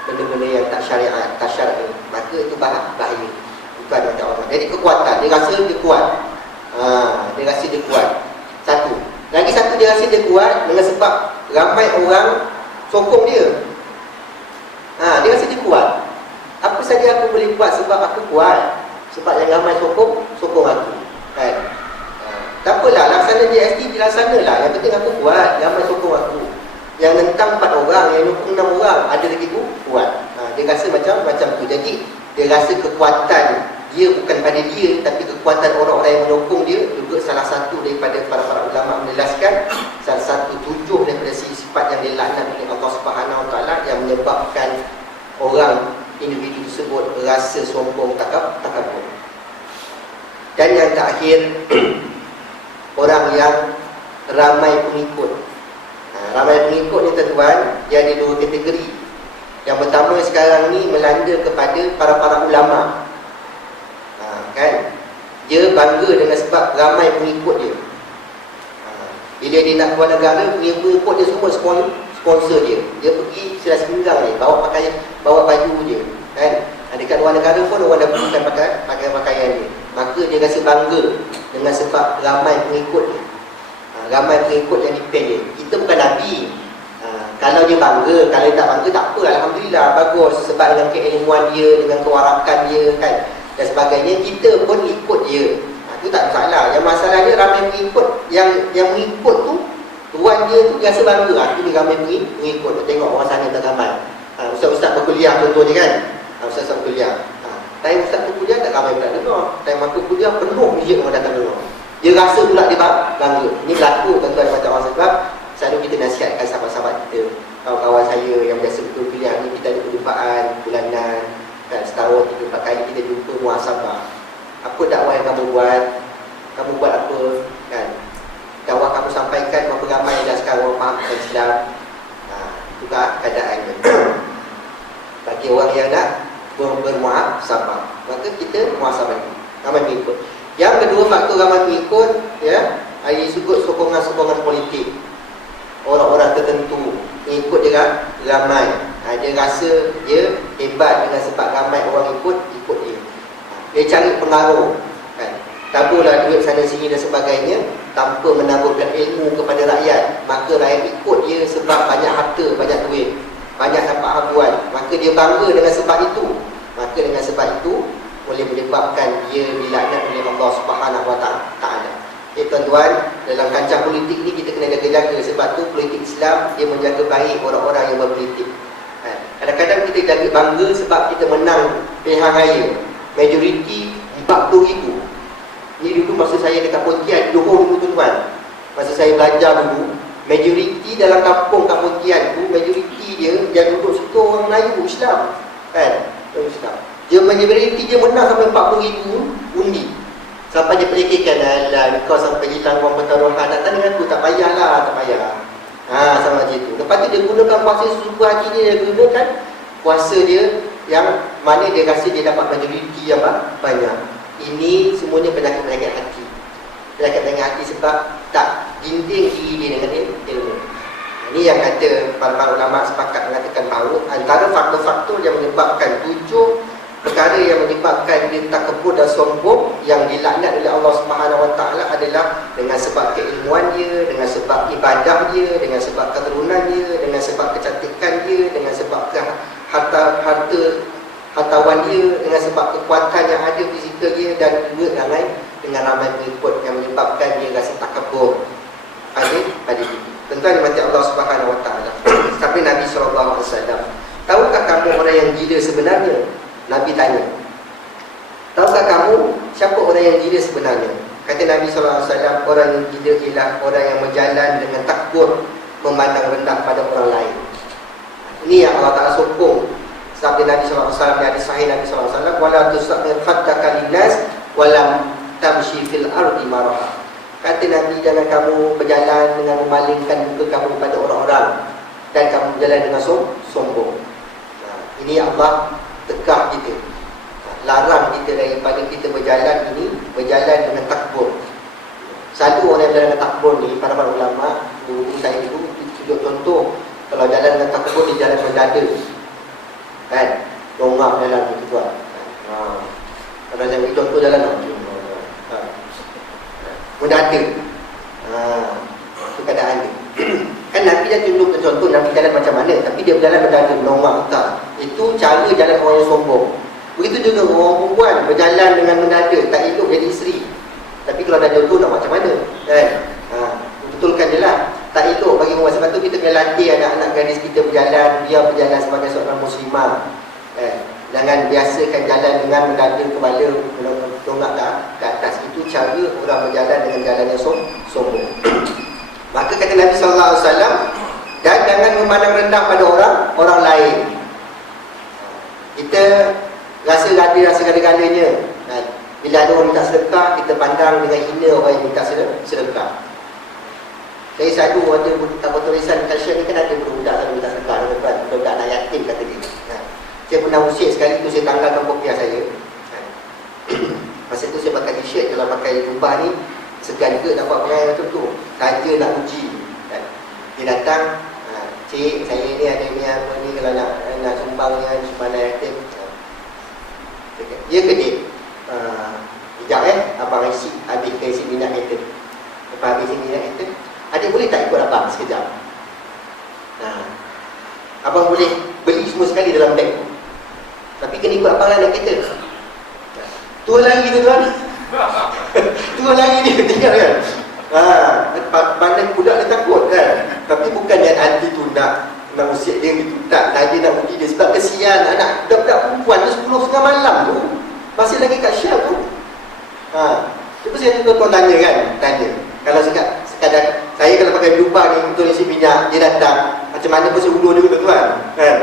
benda-benda yang tak syariat, tak syar'i, maka itu bahaya. Bukan macam orang. Jadi kekuatan, dia rasa dia kuat. Dia rasa dia kuat. Satu. Lagi satu, dia rasa dia kuat dengan sebab ramai orang sokong dia. Dia rasa dia kuat. Apa saja aku boleh buat sebab aku kuat, sebab yang ramai sokong aku, kan? Tak apalah, laksana JST dilaksanalah. Yang penting aku kuat, ramai sokong aku. Yang nentang 4 orang, yang 26 orang, ada lagi kuat. Dia rasa Jadi dia rasa kekuatan dia bukan pada dia, tapi kekuatan orang-orang yang menokong dia. Juga salah satu daripada para ulama menjelaskan, salah satu tujuh daripada sifat yang dilaknat oleh Allah Subhanahu Wa Taala yang menyebabkan orang individu tersebut rasa sombong, takabur. Dan yang terakhir, orang yang ramai pengikut. Ramai pengikut ni tuan-tuan, dia ada dua kategori. Yang pertama sekarang ni melanda kepada para ulama. Kan? Dia bangga dengan sebab ramai pengikut dia. Bila dia nak keluar negara, pengikut dia semua sponsor dia. Dia pergi selas pinggang ni, bawa baju dia. Kan? Dekat luar negara pun orang dah bukan pakai pakaian dia. Maka dia rasa bangga dengan sebab ramai pengikut dia. Ramai pengikut yang depend dia. Kita bukan Nabi. Kalau dia bangga, kalau dia tak bangga, tak apa. Alhamdulillah, bagus. Sebab dengan keilmuan dia, dengan kewarakan dia, kan, dan sebagainya, kita pun ikut dia. Itu tak masalah. Yang masalahnya ramai pengikut. Yang mengikut tu, tuan dia tu rasa bangga. Itu dia ramai pengikut. Tengok orang sana tak ramai. Ustaz-ustaz berkuliah contohnya kan. Ustaz-ustaz berkuliah. Time ustaz berkuliah tak ramai pula dengar. Time aku kuliah penuh masjid orang datang dengar. Dia rasa pula dia bangga. Ini berlaku tuan-tuan macam orang sebab selalu kita nasihatkan sahabat-sahabat kita, kawan-kawan saya yang biasa berkuliah ni, kita ada perjumpaan bulanan, kan, setahun 3-4 kali kita jumpa muhasabah. Apa dakwah yang kamu buat? Kamu buat apa? Kan? Dakwah kamu sampaikan berapa ramai dah sekarang orang faham Islam. Itu keadaannya. Bagi orang yang nak bermuhasabah, maka kita muhasabah ini. Ramai pengikut. Yang kedua, faktor ramai pengikut, ya, ia disebut sokongan-sokongan politik. Orang-orang tertentu ikut dia ramai. Dia rasa dia hebat dengan sebab ramai orang ikut dia. Dia cari pengaruh, kan, taburlah duit sana sini dan sebagainya tanpa menaburkan ilmu kepada rakyat. Maka rakyat ikut dia sebab banyak harta, banyak duit, banyak dapat habuan. Maka dia bangga dengan sebab itu. Maka dengan sebab itu boleh menyebabkan dia dilaknat oleh Allah Subhanahu Wa Taala. Tuan-tuan, dalam kancah politik ni kita kena jaga-jaga. Sebab tu politik Islam dia menjaga baik orang-orang yang berpolitik. Kadang-kadang kita jaga bangga sebab kita menang pilihan raya, majoriti 40,000. Ni dulu masa saya dekat Pontian, Johor dulu tuan-tuan, masa saya belajar dulu, majoriti dalam kampung kat Pontian tu, majoriti dia yang duduk situ orang Melayu Islam, kan, orang Islam. Dia majoriti dia menang sampai 40,000 undi. Sampai dia pelikirkan, alah kau sampai hilang wang pertaruhan, nak tanya aku, tak payahlah, tak payah. Sama macam itu. Lepas tu dia gunakan kuasa suku hati dia gunakan kuasa dia yang mana dia rasa dia dapat majoriti yang banyak. Ini semuanya penyakit-penyakit hati. Penyakit-penyakit hati sebab tak dinding diri dia dengan ilmu. Ini yang kata para ulama sepakat mengatakan bahawa antara faktor-faktor yang menyebabkan 7 perkara yang menyebabkan dia takabur dan sombong yang dilaknat oleh Allah Subhanahu Wa Taala adalah dengan sebab keilmuan dia, dengan sebab ibadah dia, dengan sebab keturunan dia, dengan sebab kecantikan dia, dengan sebab hartawan dia, dengan sebab kekuatan yang ada fizikal dia, dan juga dengan ramai pengikut yang menyebabkan dia rasa takabur pada diri. Tentu dimati Allah Subhanahu Wa Taala. Tapi Nabi SAW, tahukah kamu orang yang gila sebenarnya? Nabi tanya, tahukah kamu siapa orang yang gila sebenarnya? Kata Nabi SAW, orang yang gila ialah orang yang berjalan dengan takbur, memandang rendah pada orang lain. Ini yang Allah Ta'ala sokong. Sabda Nabi SAW, yang ada sahih Nabi SAW, wala tusaqir khaddaka linnas walam tamshi fil ardi maraha. Kata Nabi, jangan kamu berjalan dengan memalingkan muka kamu kepada orang-orang, dan kamu berjalan dengan sombong. Ini Allah tegak kita, larang kita daripada kita berjalan dengan takbur. Satu orang yang berjalan dengan takbur ni, para ulama guru saya dulu tunjuk contoh. Kalau jalan dengan takbur, dia jalan berdada, kan, dongak jalan gitu tuan. Kalau saya beri contoh jalan berdada, itu keadaan dia. Kan Nabi dah tunjukkan contoh Nabi jalan macam mana, tapi dia berjalan berdada, menongak tak. Itu cara jalan orang yang sombong. Begitu juga orang perempuan berjalan dengan mendada, tak elok jadi isteri. Tapi kalau dah jodoh nak macam mana, kan? Betulkan je lah, tak elok bagi orang. Sebab tu kita kena latih anak-anak gadis kita berjalan, dia berjalan sebagai seorang muslimah, kan? Jangan biasakan jalan dengan mendada kepala tongak ke atas. Itu cara orang berjalan dengan jalan yang sombong. Maka kata Nabi SAW, dan jangan memandang rendah pada orang lain. Kita rasa segala-galanya. Bila ada orang minta sedekah, kita pandang dengan hina orang yang minta sedekah. Saya selalu ada tulisan kasyar ni, kan ada budak yang minta sedekah, budak anak yatim kata dia. Saya pernah usir sekali tu, saya tanggalkan kopiah saya. Masa tu saya pakai t-shirt, kalau pakai jubah ni segan juga dapat pengair macam tu. Saja nak uji. Dia datang, cik, saya ni ada ni apa ni, kalau nak sumbang ni, sumbangan yatim. Ya ke dia? Sekejap abang isi, habiskan isi minyak kereta. Lepas habis isi minyak kereta, adik boleh tak ikut abang sekejap? Abang boleh beli semua sekali dalam beg tu, tapi kena ikut abang lah naik kereta. Tua lagi tu tuan. Tua lagi dia tinggal kan. Pandang budak dia takut kan. Tapi bukan yang anti tu nak usik dia gitu. Tak, dia nak uji dia. Sebab kesian anak budak-budak perempuan tu 10.30 malam tu masih lagi kat Syar tu. Cuba saya tuan tanya kan. Tanya. Kalau sekadar saya kalau pakai jubah ni untuk isi minyak, dia datang, macam mana pun saya ulur dia tuan kan.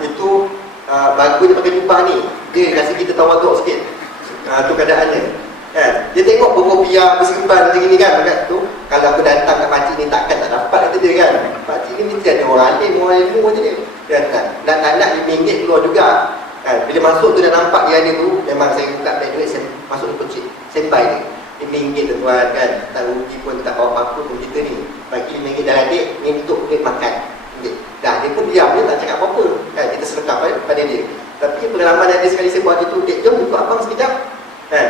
Itu bagus dia pakai jubah ni. Dia kasi kita tawaduk sikit. Tu keadaannya kan. Dia tengok berkopiah, berserban macam ni kan. Dekat tu, kalau aku datang kat pakcik ni takkan tak dapat kata dia kan. Pakcik ni mesti ada orang alim, orang ilmu macam dia. Dia tak nak RM5 keluar juga kan. Bila masuk tu dah nampak dia ada tu, memang saya buka beg duit, saya masuk di kocik, saya buy dia RM5 tu tuan kan. Tak rugi pun, tak bawa apa-apa pun kita ni. Bagi RM5 dah adik, ni untuk duit makan. Dah, dia pun diam, dia tak cakap apa-apa kan. Kita sedekah pada dia. Tapi pengalaman ada sekali saya buat tu, dek, jom ikut abang sekejap kan.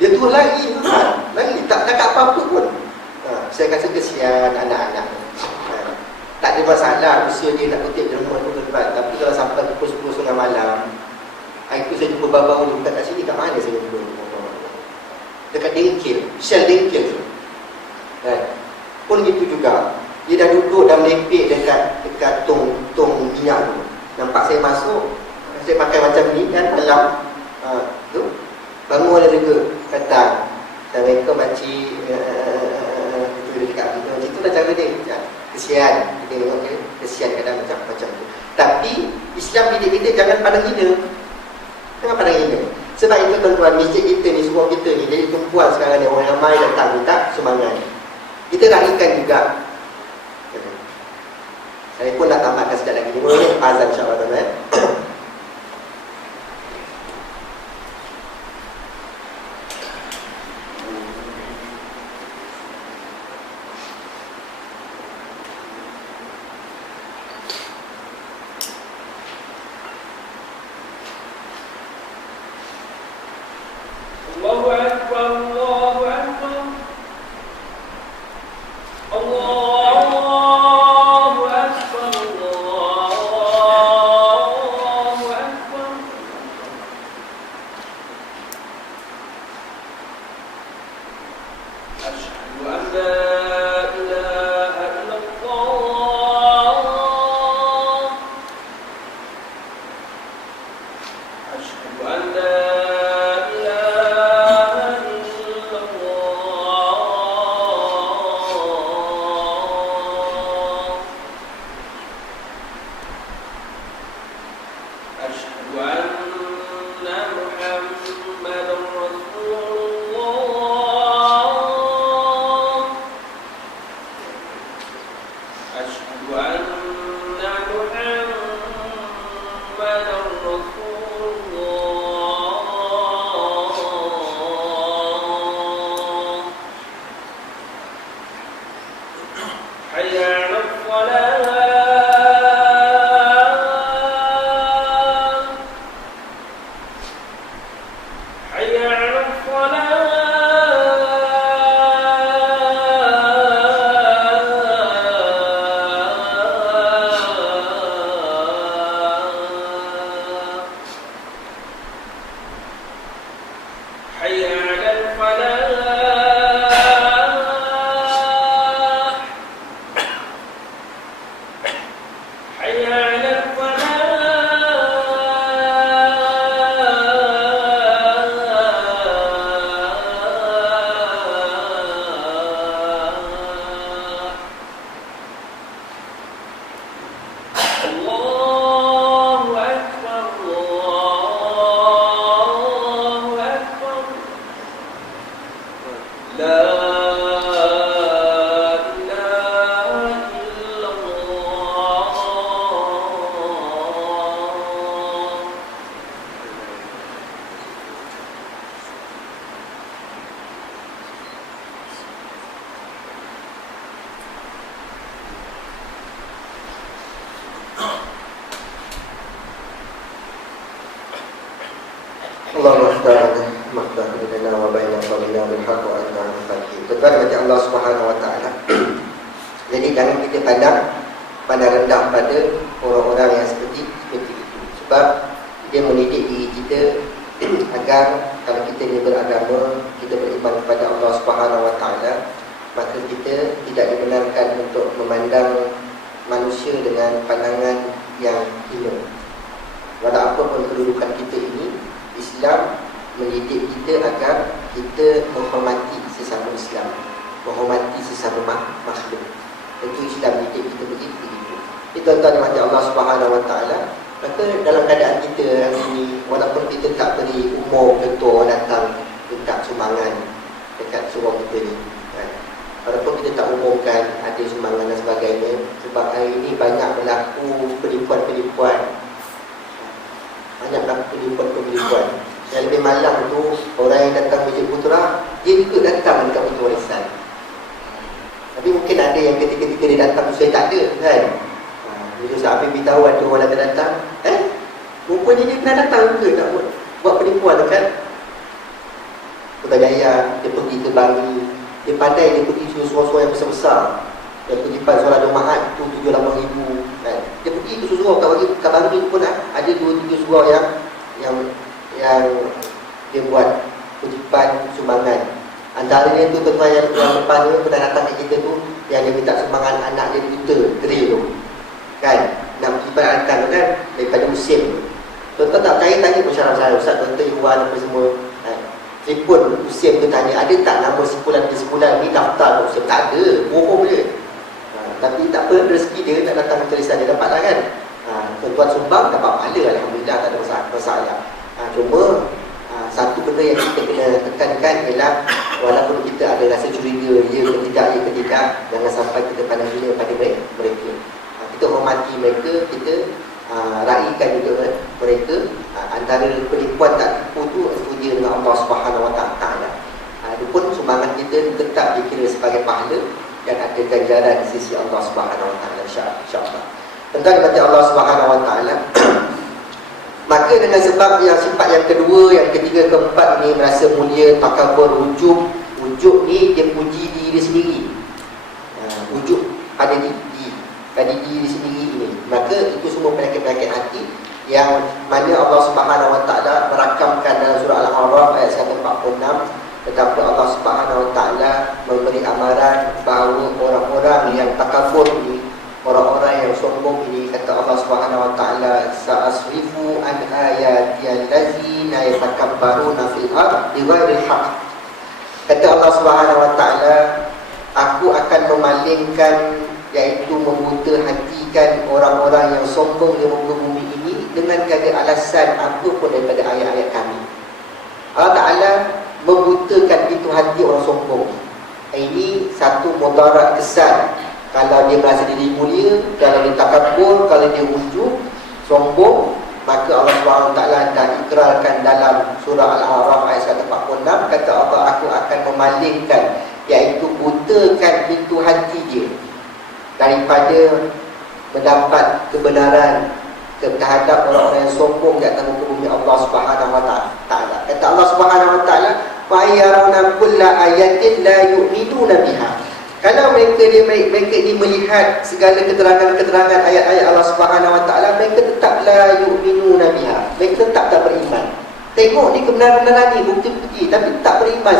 Dia tu lagi tak cakap apa-apa pun. Saya rasa kesian anak-anak tak ada masalah usia dia nak kutip derma tu tempat. Tapi kalau sampai pukul 10.30 malam, hari tu saya jumpa babang ni bukan kat sini, kat mana saya jumpa? Dekat Dengkil, Shell Dengkil tu kan. Pun gitu juga, dia dah duduk dan melepek dekat tong minyak tu. Nampak saya masuk, saya pakai macam ni kan, malam tu bangun ada juga datang, Assalamualaikum makcik, itu dia dekat kita. Macam tu lah cara dia. Kesian, kita tengok dia kesian kadang macam tu. Tapi Islam kita jangan pandang hina. Jangan pandang hina. Sebab itu tuan-tuan, masjid kita ni, semua kita ni, jadi tumpuan sekarang ni, orang ramai datang minta sumbangan. Kita raikan juga. Saya pun nak tambahkan sekejap lagi 5 minit azan insya-Allah tuan-tuan. haqq wa anta al-fatih. Tuan macam Allah Subhanahu wa taala. Jadi jangan kita pandang rendah pada orang-orang yang seperti itu. Sebab dia mendidik diri kita agar kalau kita ni beragama, kita beriman kepada Allah Subhanahu wa taala, maka kita tidak dibenarkan untuk memandang manusia dengan pandangan yang hina. Walau apa pun kedudukan kita ini, Islam mendidik kita agar kita menghormati sesama Islam, menghormati sesama makhluk. Tentu Islam mendidik kita begitu. Itu tuan-tuan macam Allah Subhanahu wa taala. Maka dalam keadaan kita hari ini, walaupun kita tak beri umur ketua datang minta sumbangan dekat surau kita ni, kan? Walaupun kita tak umumkan ada sumbangan dan sebagainya, sebab hari ini banyak berlaku penipuan-penipuan. Banyak berlaku penipuan-penipuan. Yang lebih malang tu, orang yang datang Masjid Putra, dia juga datang dekat Putra Warisan. Tapi mungkin ada yang ketika-ketika dia datang tu saya tak ada, kan? Bila Ustaz Afif beritahu ada orang datang, rupanya dia pernah datang juga nak buat penipuan dekat Putrajaya. Dia pergi ke Bangi, dia pandai, dia pergi surau-surau yang besar-besar. Dia pergi pada solat Jumaat tu 7-8 ribu, kan? Dia pergi ke surau kat Bangi pun ada 2-3 surau yang dia buat kutipan sumbangan. Antaranya tu tuan-tuan yang depan ni pernah datang kat kita tu, yang dia minta sumbangan anak dia buta, drill tu, kan? Nak pergi kan daripada musim tu. Tuan-tuan tak percaya, tanya pensyarah saya, Ustaz Dr. Iwan apa semua, kan? Telefon musim tu tanya, ada tak nama sebulan ni daftar musim? Tak ada, bohong je. Tapi tak apa, rezeki dia nak datang ke tulisan dia dapat lah, kan? Tuan-tuan sumbang dapat pahala, alhamdulillah, tak ada masalah. Cuma satu benda yang kita kena tekankan ialah walaupun kita ada rasa curiga, ya ke tidak, jangan sampai kita pandang hina pada mereka. Kita hormati mereka, kita raikan juga mereka. Antara penipuan tak tipu tu setuju dengan Allah Subhanahu wa taala. Itu pun sumbangan kita tetap dikira sebagai pahala dan ada ganjaran di sisi Allah Subhanahu wa taala, insya-Allah. Tentang kata Allah Subhanahu wa taala, maka dengan sebab yang sifat yang kedua, yang ketiga, keempat ni merasa mulia, takabur, ujub ni dia puji diri sendiri. Ujub pada diri sendiri ini. Maka itu semua penyakit-penyakit hati yang mana Allah Subhanahu wa taala merakamkan dalam surah Al-A'raf ayat 146, tetapi Allah Subhanahu wa taala memberi amaran bahawa orang-orang yang takabur ini, orang-orang yang sombong ini, kata Allah Subhanahu wa taala, sa'asrifu an ayati allazina yatakabbaruna fil ardi bighairil haqq. Kata Allah Subhanahu wa taala, aku akan memalingkan, iaitu membuta hatikan orang-orang yang sombong di muka bumi ini dengan tiada alasan apa pun daripada ayat-ayat kami. Allah Ta'ala membutakan itu hati orang sombong. Ini satu mudarat kesan. Kalau dia merasa diri mulia, kalau dia takabur, kalau dia ujub, sombong, maka Allah SWT dah ikrarkan dalam surah Al-A'raf ayat 146, kata Allah, aku akan memalingkan, iaitu butakan pintu hati dia daripada mendapat kebenaran terhadap orang-orang yang sombong di atas muka bumi Allah Subhanahu wa taala. Kata Allah Subhanahu wa taala, fa yarawna kulla ayatin la yu'minuna biha. Kalau mereka ni melihat segala keterangan-keterangan ayat-ayat Allah Subhanahu wa taala, mereka tetap la yu'minuna biha. Mereka tetap tak beriman. Tengok ni kebenaran-kebenaran ni, bukti-bukti, tapi tak beriman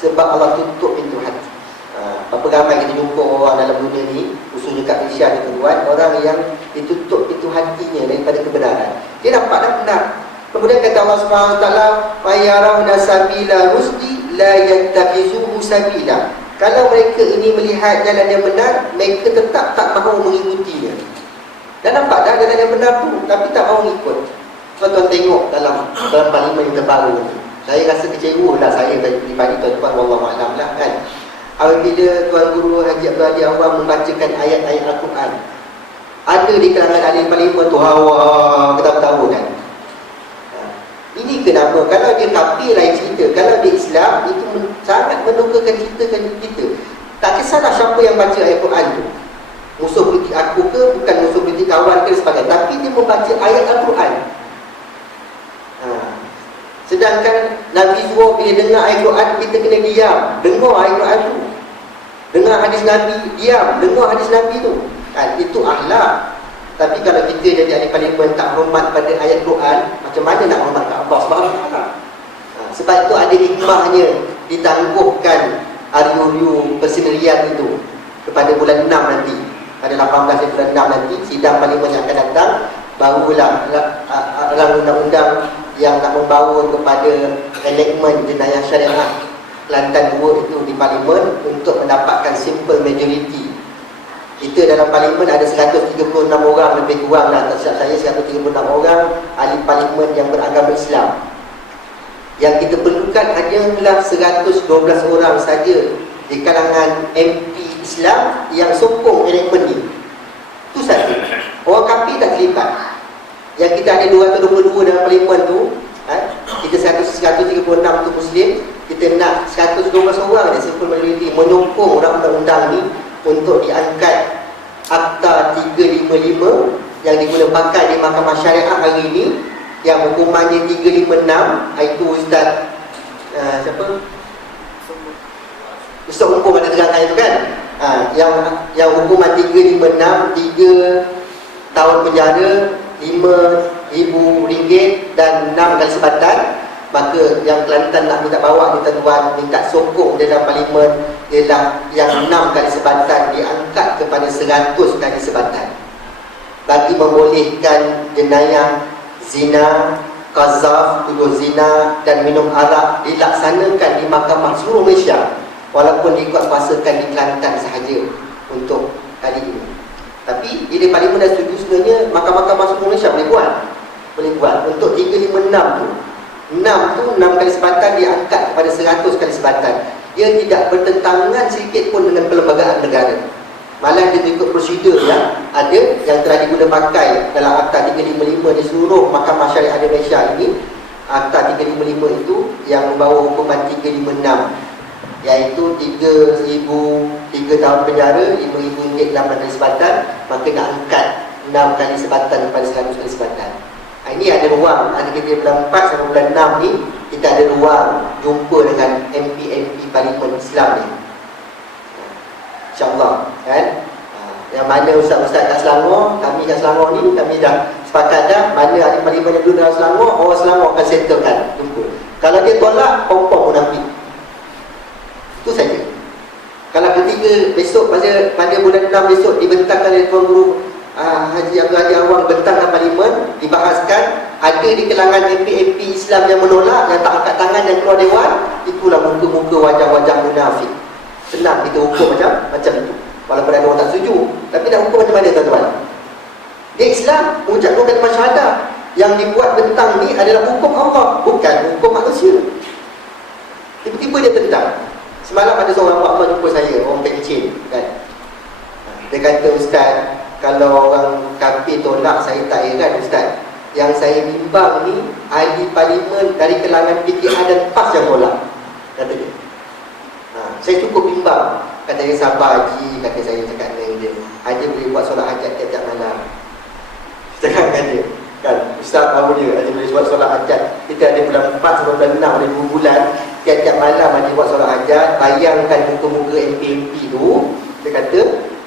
sebab Allah tutup pintu hati. Berapa ramai kita jumpa orang dalam dunia ni, khususnya kat Malaysia ni tuan, orang yang ditutup pintu hatinya daripada kebenaran. Dia nampak dah benar. Kemudian kata Allah Subhanahu wa taala, fa yarawna sabila rusdi la yattakhizuhu sabila. Kalau mereka ini melihat jalan yang benar, mereka tetap tak mahu mengikutinya. Dan nampak dah jalan yang benar tu, tapi tak mahu ikut. Tuan-tuan tengok dalam parlimen yang terbaru ni, saya rasa kecewa lah saya pribadi, tuan-tuan, wallahualam lah, kan. Apabila Tuan Guru Haji Abdul Hadi Awam membacakan ayat-ayat Al-Quran, ada di kalangan ahli parlimen tu hawa ketawa-ketawa, kan. Ini kenapa? Kalau dia kafir lain cerita, kalau dia Islam, itu sangat mendukakan kita. Tak kisahlah siapa yang baca ayat Quran tu, musuh politik aku ke, bukan musuh politik kawan ke, sebagainya, tapi dia membaca ayat Al-Quran. Sedangkan Nabi suruh bila dengar ayat Quran kita kena diam. Dengar ayat Quran tu. Dengar hadis Nabi, diam. Dengar hadis Nabi tu. Kan? Itu akhlak. Tapi kalau kita jadi ahli parlimen tak hormat pada ayat Quran, macam mana nak hormat kat Allah Subhanahu Wa Taala? Sebab itu ada hikmahnya ditangguhkan RUU persendirian itu kepada bulan 6 nanti. Pada 18 bulan 6 nanti sidang parlimen yang akan datang, barulah undang-undang yang nak membawa kepada enactment jenayah syariah Kelantan 2 itu di parlimen untuk mendapatkan simple majority. Kita dalam parlimen ada 136 orang lebih kurang lah, tak silap saya 136 orang ahli parlimen yang beragama Islam. Yang kita perlukan hanyalah 112 orang saja di kalangan MP Islam yang sokong enactment ni. Itu saja. Orang kafir tak terlibat. Yang kita ada 222 dalam parlimen tu, kita 136 tu Muslim, kita nak 112 orang ni simple majority menyokong undang-undang ni untuk diangkat Akta 355 yang digunakan pakai di Mahkamah Syariah hari ini, yang hukumannya 356. Itu Ustaz siapa? Ustaz hukum ada terangkan itu kan, yang hukuman 356, 3 tahun penjara, RM5,000 dan 6 kali sebatan. Maka yang Kelantan nak minta bawa ni tuan-tuan, minta sokong dalam parlimen ialah yang 6 kali sebatan diangkat kepada 100 kali sebatan, bagi membolehkan jenayah zina, qazaf, tuduh zina dan minum arak dilaksanakan di mahkamah seluruh Malaysia, walaupun dikuatkuasakan di Kelantan sahaja untuk kali ini. Tapi bila parlimen dah setuju, sebenarnya mahkamah seluruh Malaysia boleh buat untuk 356 tu. 6 kali sebatan diangkat kepada 100 kali sebatan. Dia tidak bertentangan sedikit pun dengan perlembagaan negara. Malah dia ikut prosedur yang ada, yang telah digunakan pakai dalam Akta 355 di seluruh Mahkamah Syariah Malaysia ini. Akta 355 itu yang membawa hukuman 356, iaitu 3 tahun penjara, RM5,000 6 kali sebatan. Maka nak angkat 6 kali sebatan kepada 100 kali sebatan. Ini ada ruang, ada kita bulan 4 sampai bulan 6 ni, kita ada ruang jumpa dengan MP Parlimen Islam ni, InsyaAllah kan. Yang mana ustaz-ustaz kat Selangor, kami kat Selangor ni, kami dah sepakat dah, mana ahli parlimen yang duduk dalam Selangor, orang Selangor akan settlekan jumpa. Kalau dia tolak, confirm munafik. Itu saja. Kalau ketiga besok, pada bulan 6 besok dibentangkan oleh Tuan Guru Haji Abdul Hadi Awang bentang dalam parlimen, dibahaskan, ada di kalangan MP Islam yang menolak, yang tak angkat tangan, yang keluar dewan, itulah muka-muka wajah-wajah munafik. Senang kita hukum macam itu, walaupun ada orang tak setuju. Tapi nak hukum macam mana tuan-tuan? Dia Islam mengucap dua kalimah syahadah. Yang dibuat bentang ni adalah hukum Allah, bukan hukum manusia. Tiba-tiba dia tentang. Semalam ada seorang wakil jumpa saya, orang kecil kan. Dia kata, Ustaz, kalau orang kafir tolak, saya tak heran Ustaz. Yang saya bimbang ni ahli parlimen dari kalangan PKR dan PAS yang tolak, kata dia. Saya cukup bimbang. Kata dia, sabar Haji, kata saya cakap dengan dia, Haji boleh buat solat hajat tiap-tiap malam. Cakap dengan dia kan, Ustaz tahu dia, Haji boleh buat solat hajat. Kita ada bulan 4 sampai bulan 6, ada 2 bulan, tiap-tiap malam Haji buat solat hajat. Bayangkan muka-muka MP tu. Dia kata,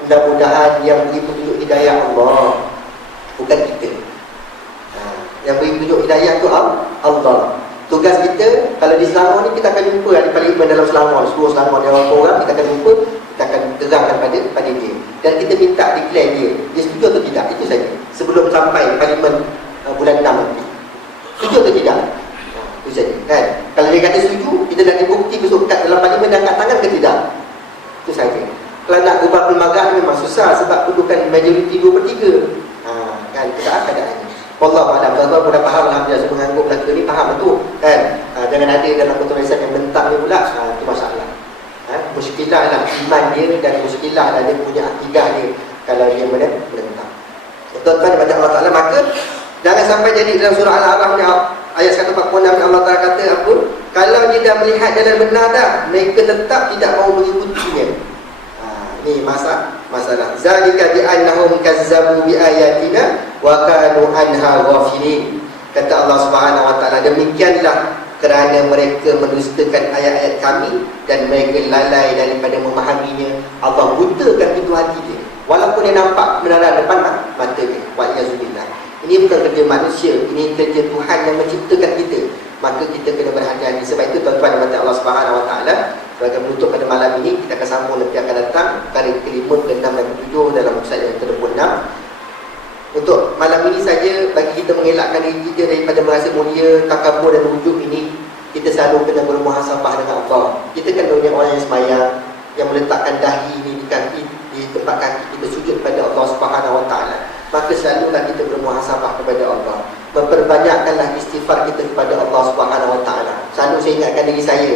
mudah-mudahan yang beri petunjuk hidayah Allah, bukan kita. Yang beri petunjuk hidayah tu Allah. Tugas kita, kalau di Selangor ni, kita akan jumpa di parlimen dalam Selangor, seluruh Selangor, dia orang kita akan jumpa, kita akan terangkan pada dia. Dan kita minta declare dia setuju atau tidak, itu saja. Sebelum sampai parlimen bulan 6 nanti. Setuju atau tidak? Itu saja kan. Kalau dia kata setuju, kita dah ada bukti besok kat dalam parlimen dan angkat tangan ke tidak? Itu saja. Kalau nak ubah perlembagaan memang susah, sebab perlukan majoriti 2/3. Kan, kita akan ada. Wallahu a'lam. Tuan-tuan pun dah faham, alhamdulillah, semua mengangguk belaka ni faham betul kan. Jangan ada dalam ketulisan yang bentang ni pula, itu masalah. Muskilah lah iman dia, dan muskilah lah dia punya akidah dia kalau dia menentang. Tuan-tuan baca Allah Ta'ala, maka jangan sampai jadi dalam surah Al-A'raf ni ayat 146 Allah Ta'ala kata apa? Kalau dia dah melihat jalan benar dah, mereka tetap tidak mahu mengikutinya. Ni masalah. Zalika bi annahum kazzabu bi ayatina wa kanu anha ghafilin. Kata Allah Subhanahu wa taala, demikianlah kerana mereka mendustakan ayat-ayat kami dan mereka lalai daripada memahaminya. Allah butakan pintu hati dia, walaupun dia nampak kebenaran depan mata dia. Wa'iyyazubillah. Ini bukan kerja manusia, ini kerja Tuhan yang menciptakan kita. Maka kita kena berhati-hati. Sebab itu tuan-tuan dan Allah Subhanahu Wa Taala, sebagai penutup pada malam ini, kita akan sambung nanti akan datang kali kelima, ke-6 dan ke-7 dalam episod yang ke-26. Untuk malam ini saja, bagi kita mengelakkan diri kita daripada merasa mulia, takabur dan wujud ini, kita selalu kena bermuhasabah dengan Allah. Kita kan orang yang sembahyang, yang meletakkan dahi ini di kaki, di tempat kaki kita sujud pada Allah Subhanahu Wa Taala. Maka selalulah kita bermuhasabah kepada Allah. Memperbanyakkanlah istighfar kita kepada Allah Subhanahu Wa Taala. Selalu saya ingatkan diri saya,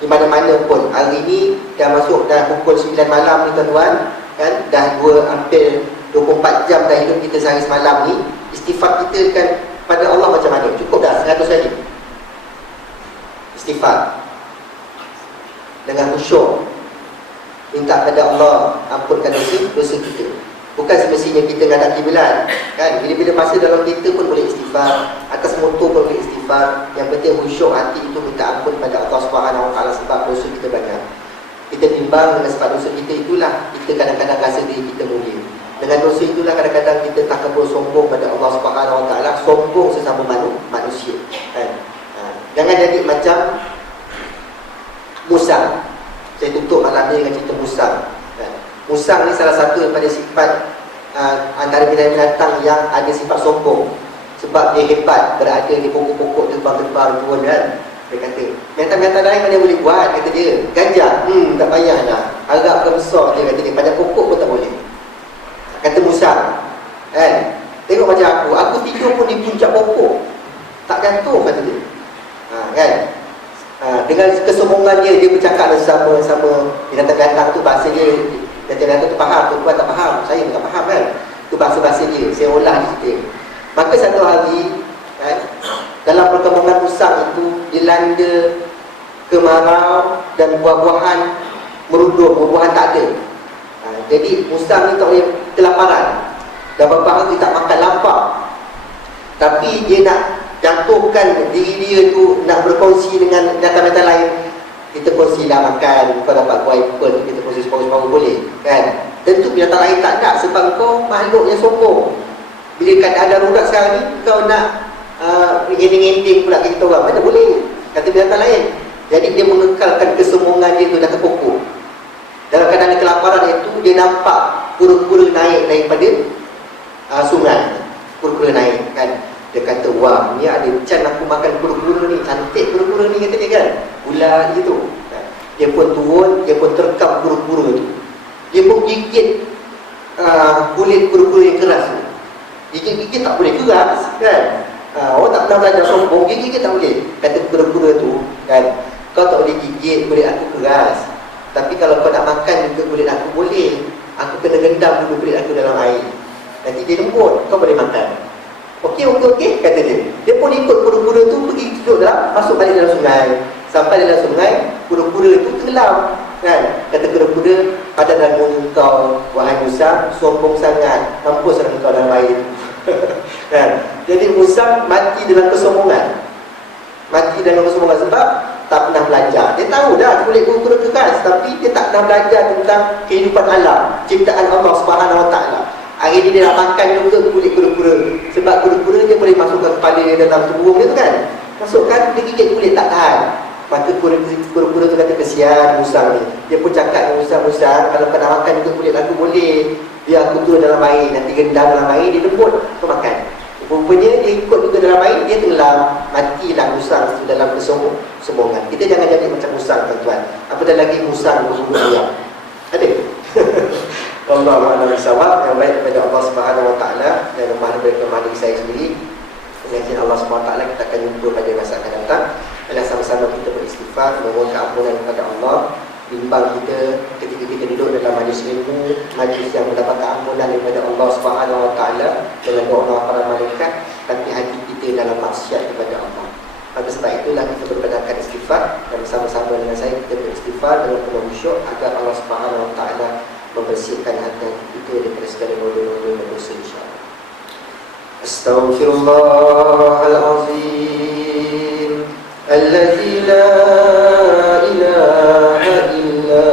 di mana-mana pun. Hari ini dah masuk dah pukul 9 malam ni tuan-tuan, kan? Dah hampir 24 jam dah hidup kita sehari semalam ni. Istighfar kita kan pada Allah macam mana? Cukup dah 100 hari istighfar dengan khusyuk, minta pada Allah ampunkan dosa kita. Bukan semestinya kita ngadak kiblat, kan? Bila-bila masa dalam kita pun boleh istighfar, atas motor pun boleh istighfar. Yang penting khusyuk hati itu minta ampun pada Allah Subhanahu Wa Taala sebab dosa kita banyak. Kita timbang dengan sebab dosa kita itulah kita kadang-kadang rasa diri kita mulia. Dengan dosa itulah kadang-kadang kita takabur sombong pada Allah Subhanahu Wa Taala, sombong sesama manusia, kan? Jangan jadi macam musang. Saya tutup malam ni dengan cerita musang. Musang ni salah satu daripada sifat antara binatang yang ada sifat sombong. Sebab dia hebat, berada di pokok-pokok terbang-terbang turun, kan? Dia kata, binatang-binatang lain mana boleh buat, kata dia. Gajah, tak payah lah, harap besar dia, kata dia. Pada pokok pun tak boleh. Kata musang, kan? Tengok macam aku tidur pun di puncak pokok, tak gantung, kata dia. Kan? Dengan kesombongan dia bercakap sama binatang-binatang tu. Bahasa dia, binatang-binatang tu faham, tuan tak faham, saya tak faham, kan? Itu bahasa-bahasa dia, saya olah dia. Maka satu hari, kan, dalam perkembangan musang itu dilanda kemarau dan buah-buahan merunduk, buah-buahan tak ada. Jadi musang ni tak boleh kelaparan, dah beberapa hari tak makan, lapar. Tapi dia nak jatuhkan diri dia tu, nak berkongsi dengan binatang-binatang lain. Kita kongsilah makan, kau dapat buah apple, kita kongsi separuh-separuh, boleh, kan? Tentu binatang lain tak nak, sebab kau makhluk yang sombong. Bila keadaan darurat sekarang ni, kau nak ngending-ngending pula kita orang, mana boleh, kata binatang lain. Jadi dia mengekalkan kesombongan dia tu dah ke pokok. Dalam keadaan kelaparan itu, dia nampak kura-kura naik daripada sungai. Kura-kura naik, kan? Dia kata, wah, ni ada can aku makan kura-kura ni, cantik kura-kura ni, kata dia, kan? Bulat gitu. Dia pun turun, dia pun terkam kura-kura tu. Dia pun gigit kulit kura-kura yang keras tu. Gigit-gigit tak boleh keras, kan? Orang tak pernah belajar sombong, gigit tak boleh. Kata kura-kura tu, kan, kau tak boleh gigit kulit aku keras, tapi kalau kau nak makan juga kulit aku boleh. Aku kena gendam dulu kulit aku dalam air, nanti dia lembut, kau boleh makan. Okey, kata dia. Dia pun ikut kura-kura tu pergi duduk dalam, masuk balik dalam sungai. Sampai dalam sungai, kura-kura tu tenggelam, kan? Kata kura-kura, pada dalam kau, wahai musang, sombong sangat, mampus dalam kau dalam air. Kan? Jadi musang mati dalam kesombongan. Mati dalam kesombongan sebab tak pernah belajar. Dia tahu dah kulit kura-kura keras, tapi dia tak pernah belajar tentang kehidupan alam, ciptaan Allah Subhanahu Wa Taala. Hari ni dia nak makan juga kulit kura-kura, sebab kura-kura dia boleh masukkan kepala dia dalam tubuh dia tu, kan? Masukkan, dia gigit kulit tak tahan. Maka kura-kura tu kata, kesian musang ni. Dia pun cakap dengan musang-musang, kalau kau nak makan juga kulit aku boleh, biar aku turun dalam air, nanti gendam dalam air, dia lembut, kau makan. Rupanya dia ikut juga dalam air, dia tenggelam, matilah musang itu dalam kesombongan. Kita jangan jadi macam musang, tuan-tuan. Apatah lagi musang bersungguh ayam. Ada? Allah Ta'ala bersawab yang baik daripada Allah Subhanahu Wa Taala dan lemah daripada kelemahan diri saya sendiri. Dengan Allah Subhanahu Wa Taala kita akan jumpa pada masa akan datang. Adalah sama-sama kita beristighfar, memohon keampunan kepada Allah. Bimbang kita ketika kita duduk dalam majlis ilmu, majlis yang mendapat keampunan daripada Allah Subhanahu Wa Taala dengan doa para malaikat, tapi hati kita dalam maksiat kepada Allah. Maka sebab itulah kita berpedankan istighfar, dan bersama-sama dengan saya kita beristighfar dengan penuh khusyuk agar Allah Subhanahu Wa Taala membersihkan hati kita daripada segala noda-noda dan dosa, insya-Allah. Astaghfirullahalazim الذي لا إله إلا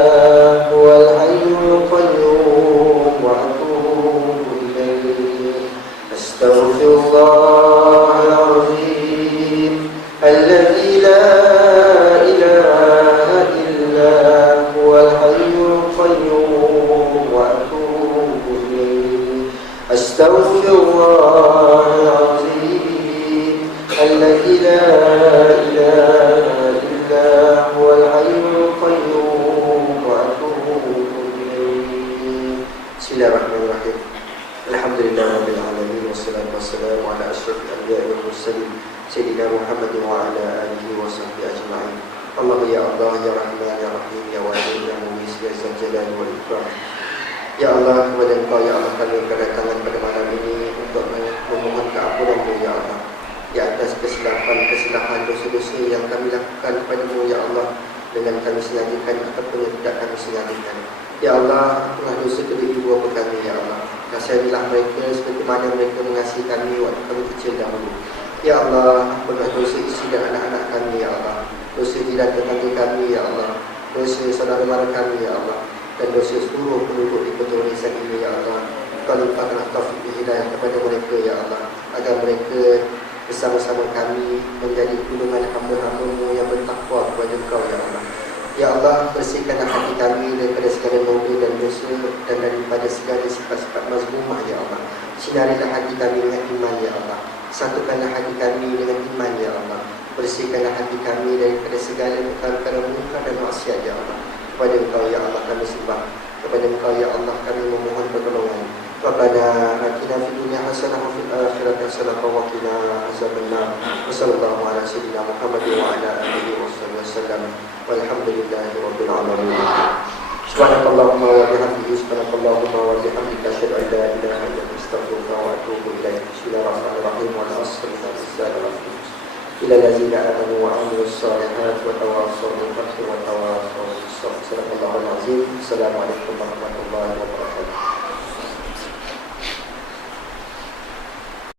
هو الحي القيوم وأتوب إليه أستغفر الله العظيم الذي لا إله إلا هو الحي القيوم وأتوب إليه أستغفر الله العظيم الذي لا إله إلا هو الحي القيوم وأتوب إليه. Bismillahirrahmanirrahim. Alhamdulillahirabbil alamin wassalatu wassalamu ala asyrafil anbiya'i wal mursalin sayyidina Muhammadin wa ala alihi wa sahbihi ajma'in. Allah ya Allah ya Rahman ya Rahim ya Wahid ya Mu'izz ya Zal Jalali wal Ikram. Ya Allah, kepada Engkau ya Allah kami kedatangan pada malam ini untuk memohon keampunan-Mu ya Allah di atas kesilapan dosa-dosa yang kami lakukan kepada-Mu ya Allah, dengan kami sengajakan ataupun yang tidak kami sengajakan. Ya Allah, ampunilah dosa kedua ibu bapa kami ya Allah. Kasihanilah mereka seperti mana mereka mengasihi kami waktu kami kecil dahulu. Ya Allah, ampunilah dosa isteri dan anak-anak kami ya Allah, dosa jiran tetangga kami ya Allah, dosa saudara mara kami ya Allah, dan dosa seluruh penduduk di Kota Lisan ini ya Allah. Kau limpahkanlah taufik hidayah kepada mereka ya Allah, agar mereka bersama-sama kami menjadi golongan hamba-hamba-Mu yang bertakwa kepada Engkau ya Allah. Ya Allah, bersihkanlah hati kami daripada segala noda dan dosa dan daripada segala sifat-sifat mazmumah ya Allah. Sinarilah hati kami dengan iman ya Allah. Satukanlah hati kami dengan iman ya Allah. Bersihkanlah hati kami daripada segala perkara-perkara munkar dan maksiat ya Allah. Kepada Engkau ya Allah kami sembah, kepada Engkau ya Allah kami memohon pertolongan. Rabbana atina fid dunya hasanah wa fil akhirati hasanah wa qina azabannar. Wassallallahu ala sayyidina Muhammadin wa ala alihi wasallam. Walhamdulillahi rabbil alamin. Subhanakallahumma wa bihamdika subhanakallahumma wa bihamdika asyhadu an la ilaha illa anta astaghfiruka wa atubu ilaik. Bismillahirrahmanirrahim wa assalamualaikum ila allazina amanu wa amilus solihat wa tawassaw bil haqqi wa tawassaw bis sabr. Assalamualaikum warahmatullahi wabarakatuh.